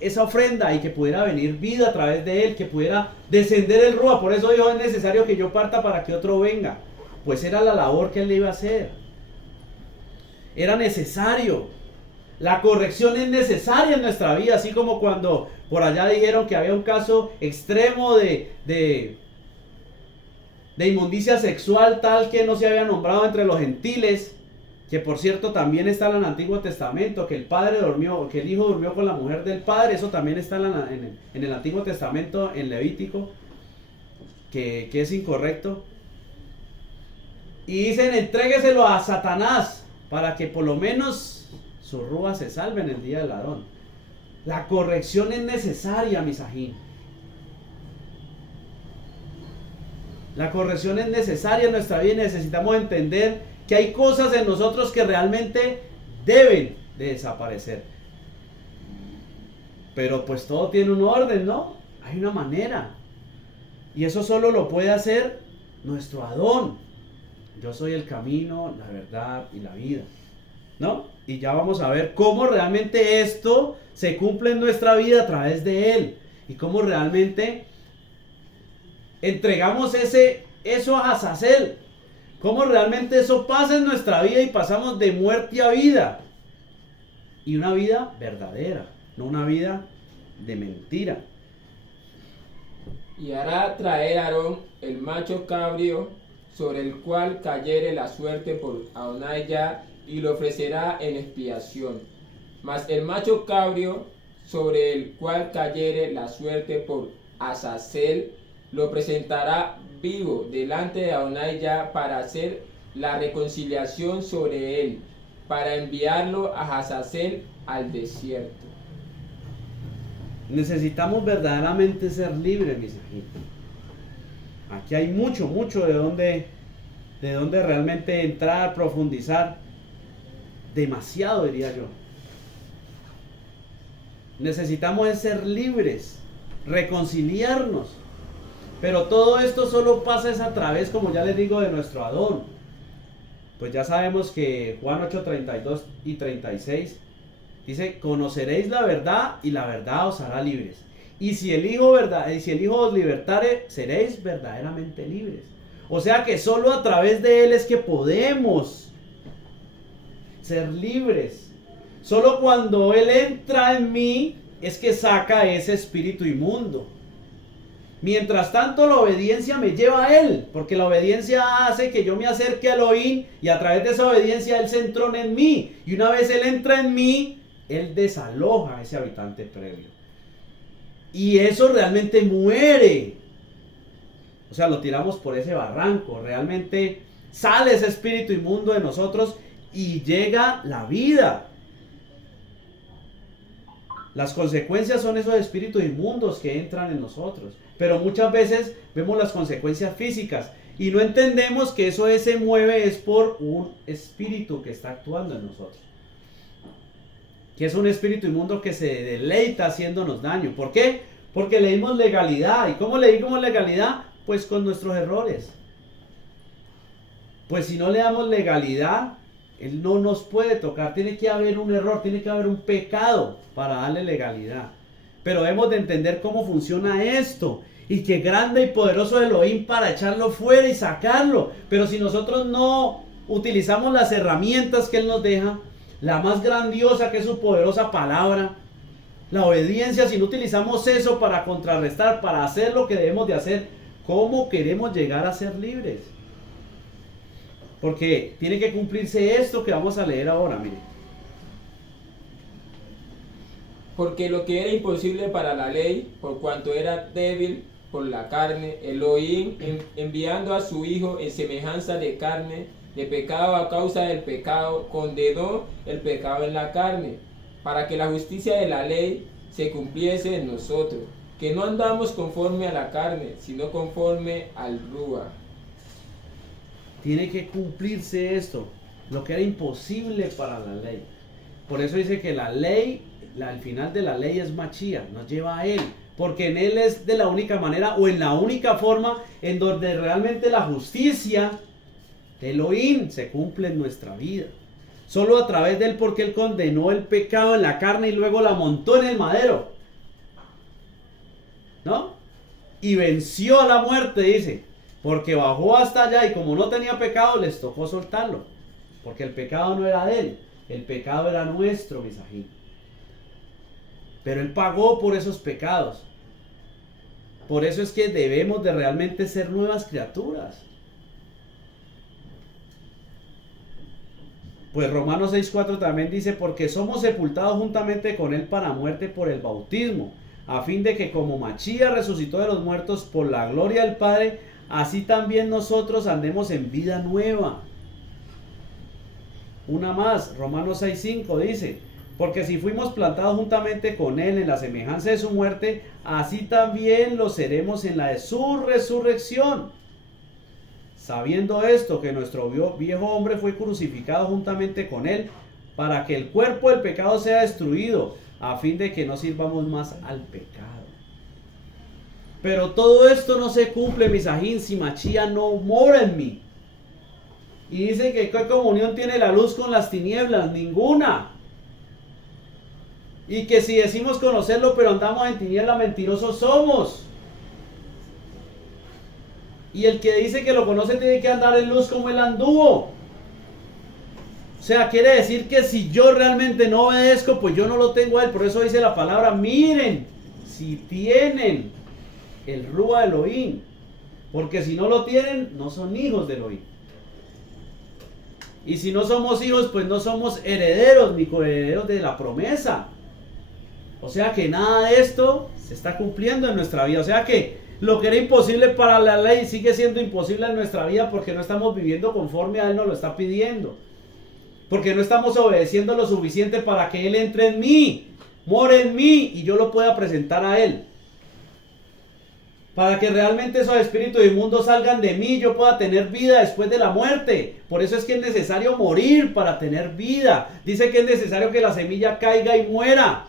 esa ofrenda y que pudiera venir vida a través de él, que pudiera descender el Rúa. Por eso dijo, es necesario que yo parta para que otro venga. Pues era la labor que él iba a hacer. Era necesario. La corrección es necesaria en nuestra vida, así como cuando por allá dijeron que había un caso extremo de inmundicia sexual tal que no se había nombrado entre los gentiles, que por cierto también está en el Antiguo Testamento, que que el hijo durmió con la mujer del padre, eso también está en el Antiguo Testamento, en Levítico, que es incorrecto. Y dicen, entrégueselo a Satanás, para que por lo menos su rúa se salve en el día del ladrón. La corrección es necesaria, misajín. La corrección es necesaria en nuestra vida y necesitamos entender que hay cosas en nosotros que realmente deben de desaparecer. Pero pues todo tiene un orden, ¿no? Hay una manera. Y eso solo lo puede hacer nuestro Adón. Yo soy el camino, la verdad y la vida, ¿no? Y ya vamos a ver cómo realmente esto se cumple en nuestra vida a través de Él. Y cómo realmente entregamos eso a Hazazel. Cómo realmente eso pasa en nuestra vida y pasamos de muerte a vida. Y una vida verdadera, no una vida de mentira. Y hará traer Aarón el macho cabrío sobre el cual cayere la suerte por Adonai Yah, y lo ofrecerá en expiación. Mas el macho cabrío sobre el cual cayere la suerte por Azazel, lo presentará vivo delante de Adonai Yah para hacer la reconciliación sobre él, para enviarlo a Hazazel al desierto. Necesitamos verdaderamente ser libres, mis hijitos. Aquí hay mucho de donde realmente entrar, profundizar. Demasiado, diría yo. Necesitamos ser libres, reconciliarnos. Pero todo esto solo pasa a través, como ya les digo, de nuestro Adón. Pues ya sabemos que Juan 8, 32 y 36 dice, conoceréis la verdad y la verdad os hará libres. Y si el Hijo os libertare, seréis verdaderamente libres. O sea que solo a través de Él es que podemos ser libres. Solo cuando Él entra en mí es que saca ese espíritu inmundo. Mientras tanto, la obediencia me lleva a Él, porque la obediencia hace que yo me acerque a Elohim y a través de esa obediencia Él se entrona en mí. Y una vez Él entra en mí, Él desaloja a ese habitante previo. Y eso realmente muere. O sea, lo tiramos por ese barranco. Realmente sale ese espíritu inmundo de nosotros y llega la vida. Las consecuencias son esos espíritus inmundos que entran en nosotros. Pero muchas veces vemos las consecuencias físicas y no entendemos que eso se mueve es por un espíritu que está actuando en nosotros. Que es un espíritu inmundo que se deleita haciéndonos daño. ¿Por qué? Porque le dimos legalidad. ¿Y cómo le dimos legalidad? Pues con nuestros errores. Pues si no le damos legalidad, Él no nos puede tocar, tiene que haber un error, tiene que haber un pecado para darle legalidad. Pero debemos de entender cómo funciona esto y que grande y poderoso es Elohim para echarlo fuera y sacarlo. Pero si nosotros no utilizamos las herramientas que Él nos deja, la más grandiosa que es su poderosa palabra, la obediencia, si no utilizamos eso para contrarrestar, para hacer lo que debemos de hacer, ¿cómo queremos llegar a ser libres? Porque tiene que cumplirse esto que vamos a leer ahora, mire. Porque lo que era imposible para la ley, por cuanto era débil por la carne, Elohim, enviando a su Hijo en semejanza de carne, de pecado a causa del pecado, condenó el pecado en la carne, para que la justicia de la ley se cumpliese en nosotros, que no andamos conforme a la carne, sino conforme al Ruach. Tiene que cumplirse esto, lo que era imposible para la ley. Por eso dice que la ley, el final de la ley es Mashiach, nos lleva a Él. Porque en Él es de la única manera o en la única forma en donde realmente la justicia de Elohim se cumple en nuestra vida. Solo a través de Él, porque Él condenó el pecado en la carne y luego la montó en el madero, ¿no? Y venció a la muerte, dice. Porque bajó hasta allá y como no tenía pecado, les tocó soltarlo. Porque el pecado no era de Él, el pecado era nuestro, Misajín. Pero Él pagó por esos pecados. Por eso es que debemos de realmente ser nuevas criaturas. Pues Romanos 6:4 también dice, porque somos sepultados juntamente con Él para muerte por el bautismo, a fin de que como Mashiach resucitó de los muertos por la gloria del Padre, así también nosotros andemos en vida nueva. Una más, Romanos 6:5 dice, porque si fuimos plantados juntamente con Él en la semejanza de su muerte, así también lo seremos en la de su resurrección. Sabiendo esto, que nuestro viejo hombre fue crucificado juntamente con Él, para que el cuerpo del pecado sea destruido, a fin de que no sirvamos más al pecado. Pero todo esto no se cumple, Misajín, si Mashiach no mora en mí. Y dice que ¿qué comunión tiene la luz con las tinieblas? Ninguna. Y que si decimos conocerlo pero andamos en tinieblas, mentirosos somos. Y el que dice que lo conoce tiene que andar en luz como Él anduvo. O sea, quiere decir que si yo realmente no obedezco, pues yo no lo tengo a Él. Por eso dice la palabra, miren, si tienen el Ruach Elohim. Porque si no lo tienen, no son hijos de Elohim. Y si no somos hijos, pues no somos herederos ni coherederos de la promesa. O sea que nada de esto se está cumpliendo en nuestra vida. O sea que lo que era imposible para la ley sigue siendo imposible en nuestra vida porque no estamos viviendo conforme a Él nos lo está pidiendo. Porque no estamos obedeciendo lo suficiente para que Él entre en mí, more en mí y yo lo pueda presentar a Él. Para que realmente esos espíritus inmundos salgan de mí y yo pueda tener vida después de la muerte. Por eso es que es necesario morir para tener vida. Dice que es necesario que la semilla caiga y muera.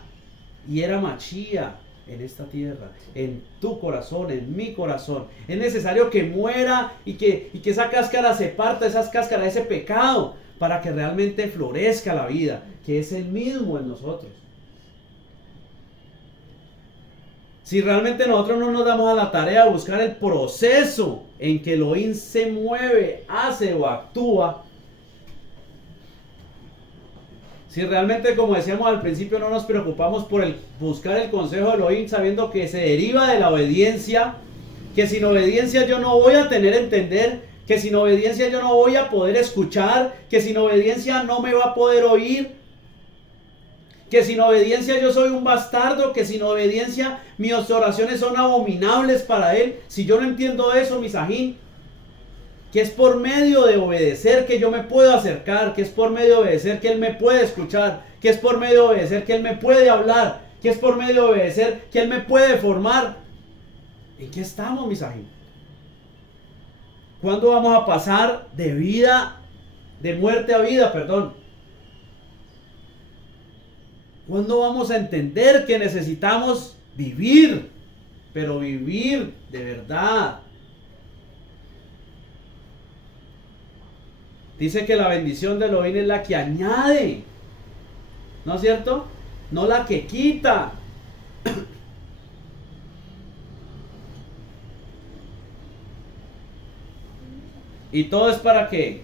Y era Mashiach en esta tierra, en tu corazón, en mi corazón. Es necesario que muera y que esa cáscara se parta, esas cáscaras, ese pecado, para que realmente florezca la vida, que es el mismo en nosotros. Si realmente nosotros no nos damos a la tarea de buscar el proceso en que Elohim se mueve, hace o actúa, si realmente, como decíamos al principio, no nos preocupamos por buscar el consejo de Elohim, sabiendo que se deriva de la obediencia, que sin obediencia yo no voy a tener entender, que sin obediencia yo no voy a poder escuchar, que sin obediencia no me va a poder oír, que sin obediencia yo soy un bastardo, que sin obediencia mis oraciones son abominables para Él. Si yo no entiendo eso, Misajín, que es por medio de obedecer que yo me puedo acercar, que es por medio de obedecer que Él me puede escuchar, que es por medio de obedecer que Él me puede hablar, que es por medio de obedecer que Él me puede formar. ¿En qué estamos, Misajín? ¿Cuándo vamos a pasar de muerte a vida, perdón? ¿Cuándo vamos a entender que necesitamos vivir, pero vivir de verdad? Dice que la bendición de Elohim es la que añade, ¿no es cierto? No la que quita. ¿Y todo es para qué?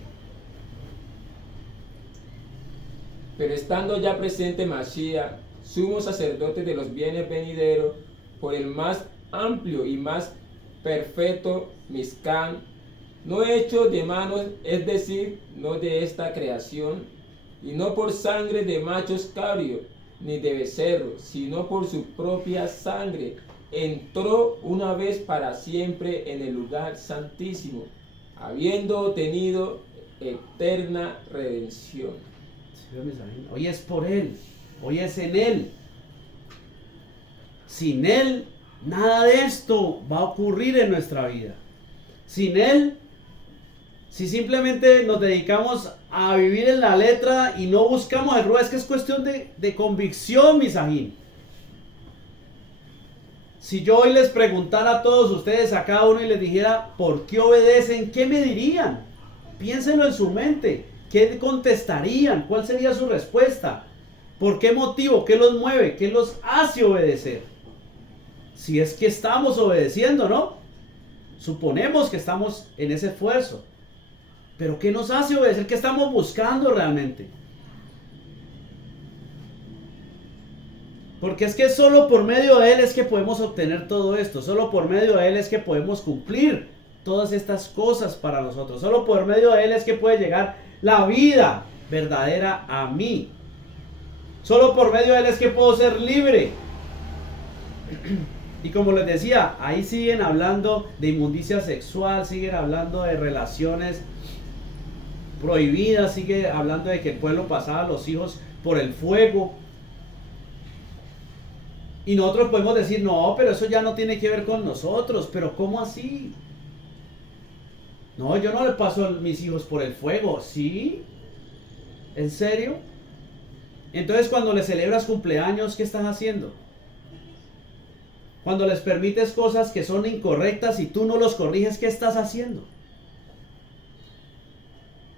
Pero estando ya presente Mashiach, sumo sacerdote de los bienes venideros, por el más amplio y más perfecto Mizkan, no hecho de manos, es decir, no de esta creación, y no por sangre de machos cabríos, ni de becerros, sino por su propia sangre, entró una vez para siempre en el lugar santísimo, habiendo obtenido eterna redención. Hoy es por Él, hoy es en Él. Sin Él, nada de esto va a ocurrir en nuestra vida. Sin Él, si simplemente nos dedicamos a vivir en la letra y no buscamos el ruido, es que es cuestión de convicción, misajín. Si yo hoy les preguntara a todos ustedes, a cada uno, y les dijera ¿por qué obedecen?, ¿qué me dirían? Piénsenlo en su mente. ¿Qué contestarían? ¿Cuál sería su respuesta? ¿Por qué motivo? ¿Qué los mueve? ¿Qué los hace obedecer? Si es que estamos obedeciendo, ¿no? Suponemos que estamos en ese esfuerzo. Pero ¿qué nos hace obedecer? ¿Qué estamos buscando realmente? Porque es que solo por medio de Él es que podemos obtener todo esto. Solo por medio de Él es que podemos cumplir todas estas cosas para nosotros. Solo por medio de Él es que puede llegar la vida verdadera a mí. Solo por medio de Él es que puedo ser libre. Y como les decía, ahí siguen hablando de inmundicia sexual, siguen hablando de relaciones prohibidas, sigue hablando de que el pueblo pasaba a los hijos por el fuego. Y nosotros podemos decir, no, pero eso ya no tiene que ver con nosotros. Pero ¿cómo así? No, yo no le paso a mis hijos por el fuego. ¿Sí? ¿En serio? Entonces cuando les celebras cumpleaños, ¿qué estás haciendo? Cuando les permites cosas que son incorrectas y tú no los corriges, ¿qué estás haciendo?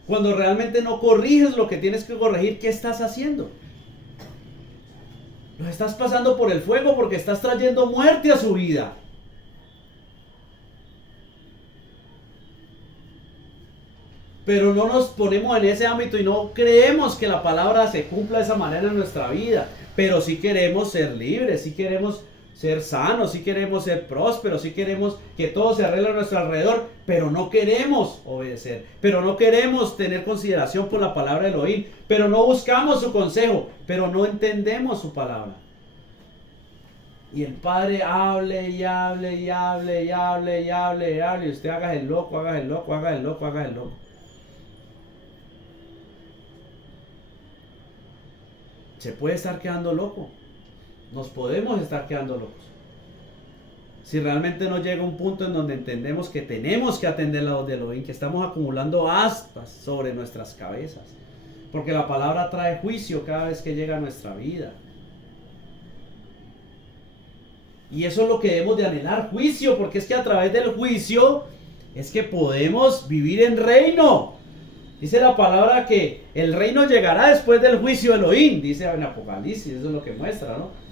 Cuando realmente no corriges lo que tienes que corregir, ¿qué estás haciendo? Los estás pasando por el fuego porque estás trayendo muerte a su vida. Pero no nos ponemos en ese ámbito y no creemos que la palabra se cumpla de esa manera en nuestra vida. Pero sí queremos ser libres, sí queremos ser sanos, sí queremos ser prósperos, sí queremos que todo se arregle a nuestro alrededor, pero no queremos obedecer, pero no queremos tener consideración por la palabra de Elohim, pero no buscamos su consejo, pero no entendemos su palabra. Y el Padre hable y hable y hable y hable y hable y hable, y usted haga el loco, haga el loco, haga el loco, haga el loco. Se puede estar quedando loco. Nos podemos estar quedando locos. Si realmente no llega un punto en donde entendemos que tenemos que atender la voz de Elohim, que estamos acumulando astas sobre nuestras cabezas. Porque la palabra trae juicio cada vez que llega a nuestra vida. Y eso es lo que debemos de anhelar, juicio, porque es que a través del juicio es que podemos vivir en reino. Dice la palabra que el reino llegará después del juicio de Elohim, dice en Apocalipsis, eso es lo que muestra, ¿no?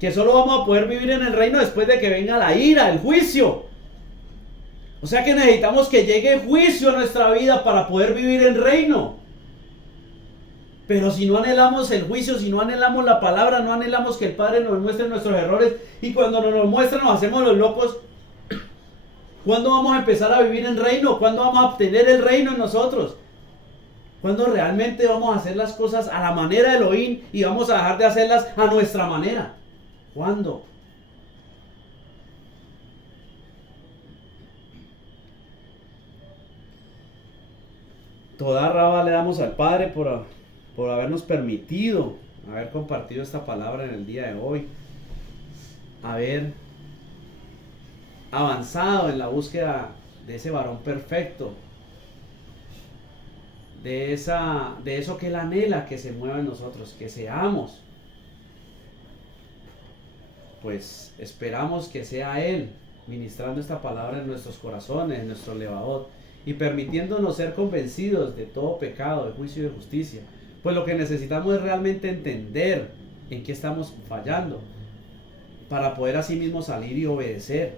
Que solo vamos a poder vivir en el reino después de que venga la ira, el juicio. O sea que necesitamos que llegue juicio a nuestra vida para poder vivir en reino. Pero si no anhelamos el juicio, si no anhelamos la palabra, no anhelamos que el Padre nos muestre nuestros errores, y cuando nos los muestra nos hacemos los locos, ¿cuándo vamos a empezar a vivir en reino? ¿Cuándo vamos a obtener el reino en nosotros? ¿Cuándo realmente vamos a hacer las cosas a la manera de Elohim y vamos a dejar de hacerlas a nuestra manera? ¿Cuándo? Toda raba le damos al Padre por habernos permitido haber compartido esta palabra en el día de hoy, haber avanzado en la búsqueda de ese varón perfecto, de eso que Él anhela que se mueva en nosotros, que seamos. Pues esperamos que sea Él ministrando esta palabra en nuestros corazones, en nuestro levador, y permitiéndonos ser convencidos de todo pecado, de juicio y de justicia. Pues lo que necesitamos es realmente entender en qué estamos fallando para poder así mismo salir y obedecer.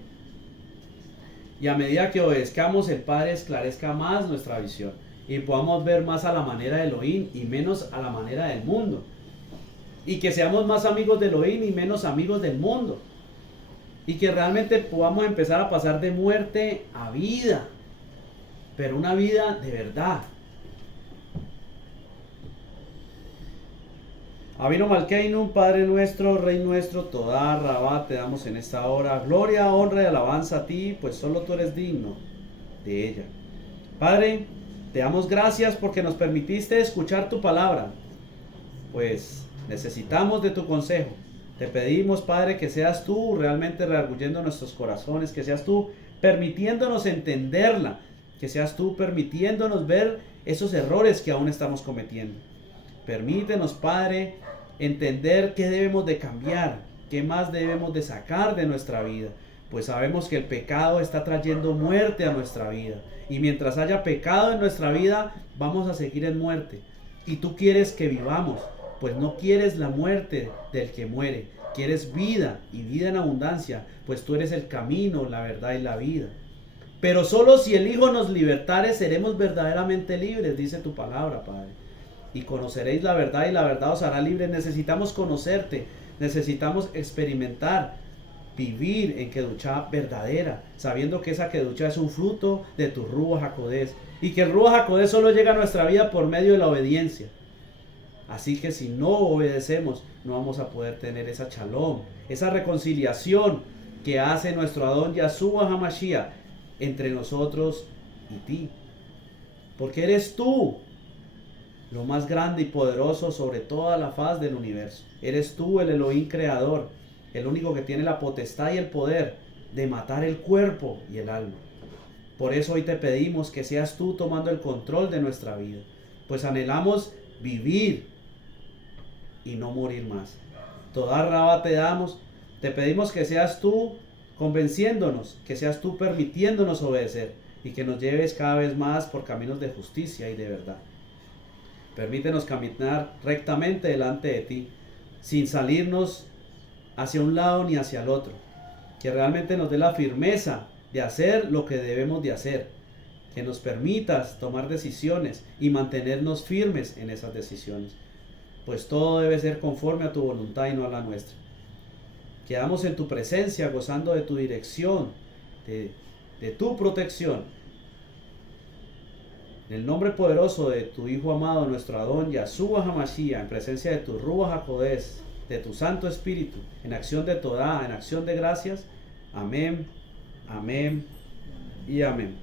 Y a medida que obedezcamos, el Padre esclarezca más nuestra visión y podamos ver más a la manera de Elohim y menos a la manera del mundo. Y que seamos más amigos de Elohim y menos amigos del mundo. Y que realmente podamos empezar a pasar de muerte a vida, pero una vida de verdad. Avinu Malkeinu, Padre nuestro, Rey nuestro, Todá, Rabá, te damos en esta hora gloria, honra y alabanza a ti, pues solo tú eres digno de ella. Padre, te damos gracias porque nos permitiste escuchar tu palabra, pues necesitamos de tu consejo. Te pedimos, Padre, que seas tú realmente redarguyendo nuestros corazones, que seas tú permitiéndonos entenderla, que seas tú permitiéndonos ver esos errores que aún estamos cometiendo. Permítenos, Padre, entender qué debemos de cambiar, qué más debemos de sacar de nuestra vida, pues sabemos que el pecado está trayendo muerte a nuestra vida, y mientras haya pecado en nuestra vida, vamos a seguir en muerte, y tú quieres que vivamos, pues no quieres la muerte del que muere, quieres vida y vida en abundancia, pues tú eres el camino, la verdad y la vida. Pero solo si el Hijo nos libertare, seremos verdaderamente libres, dice tu palabra, Padre. Y conoceréis la verdad y la verdad os hará libres. Necesitamos conocerte, necesitamos experimentar, vivir en Kedushá verdadera, sabiendo que esa Kedushá es un fruto de tu Ruach HaKodesh, y que el Ruach HaKodesh solo llega a nuestra vida por medio de la obediencia. Así que si no obedecemos, no vamos a poder tener esa shalom, esa reconciliación que hace nuestro Adón Yahshua HaMashiach entre nosotros y ti. Porque eres tú lo más grande y poderoso sobre toda la faz del universo. Eres tú el Elohim creador, el único que tiene la potestad y el poder de matar el cuerpo y el alma. Por eso hoy te pedimos que seas tú tomando el control de nuestra vida, pues anhelamos vivir y no morir más. Toda Rabá te damos, te pedimos que seas tú convenciéndonos, que seas tú permitiéndonos obedecer y que nos lleves cada vez más por caminos de justicia y de verdad. Permítenos caminar rectamente delante de ti, sin salirnos hacia un lado ni hacia el otro. Que realmente nos dé la firmeza de hacer lo que debemos de hacer. Que nos permitas tomar decisiones y mantenernos firmes en esas decisiones. Pues todo debe ser conforme a tu voluntad y no a la nuestra. Quedamos en tu presencia, gozando de tu dirección, de tu protección. En el nombre poderoso de tu Hijo amado, nuestro Adón Yahshua HaMashiach, en presencia de tu Ruach HaKodesh, de tu Santo Espíritu, en acción de Todá, en acción de gracias. Amén, amén y amén.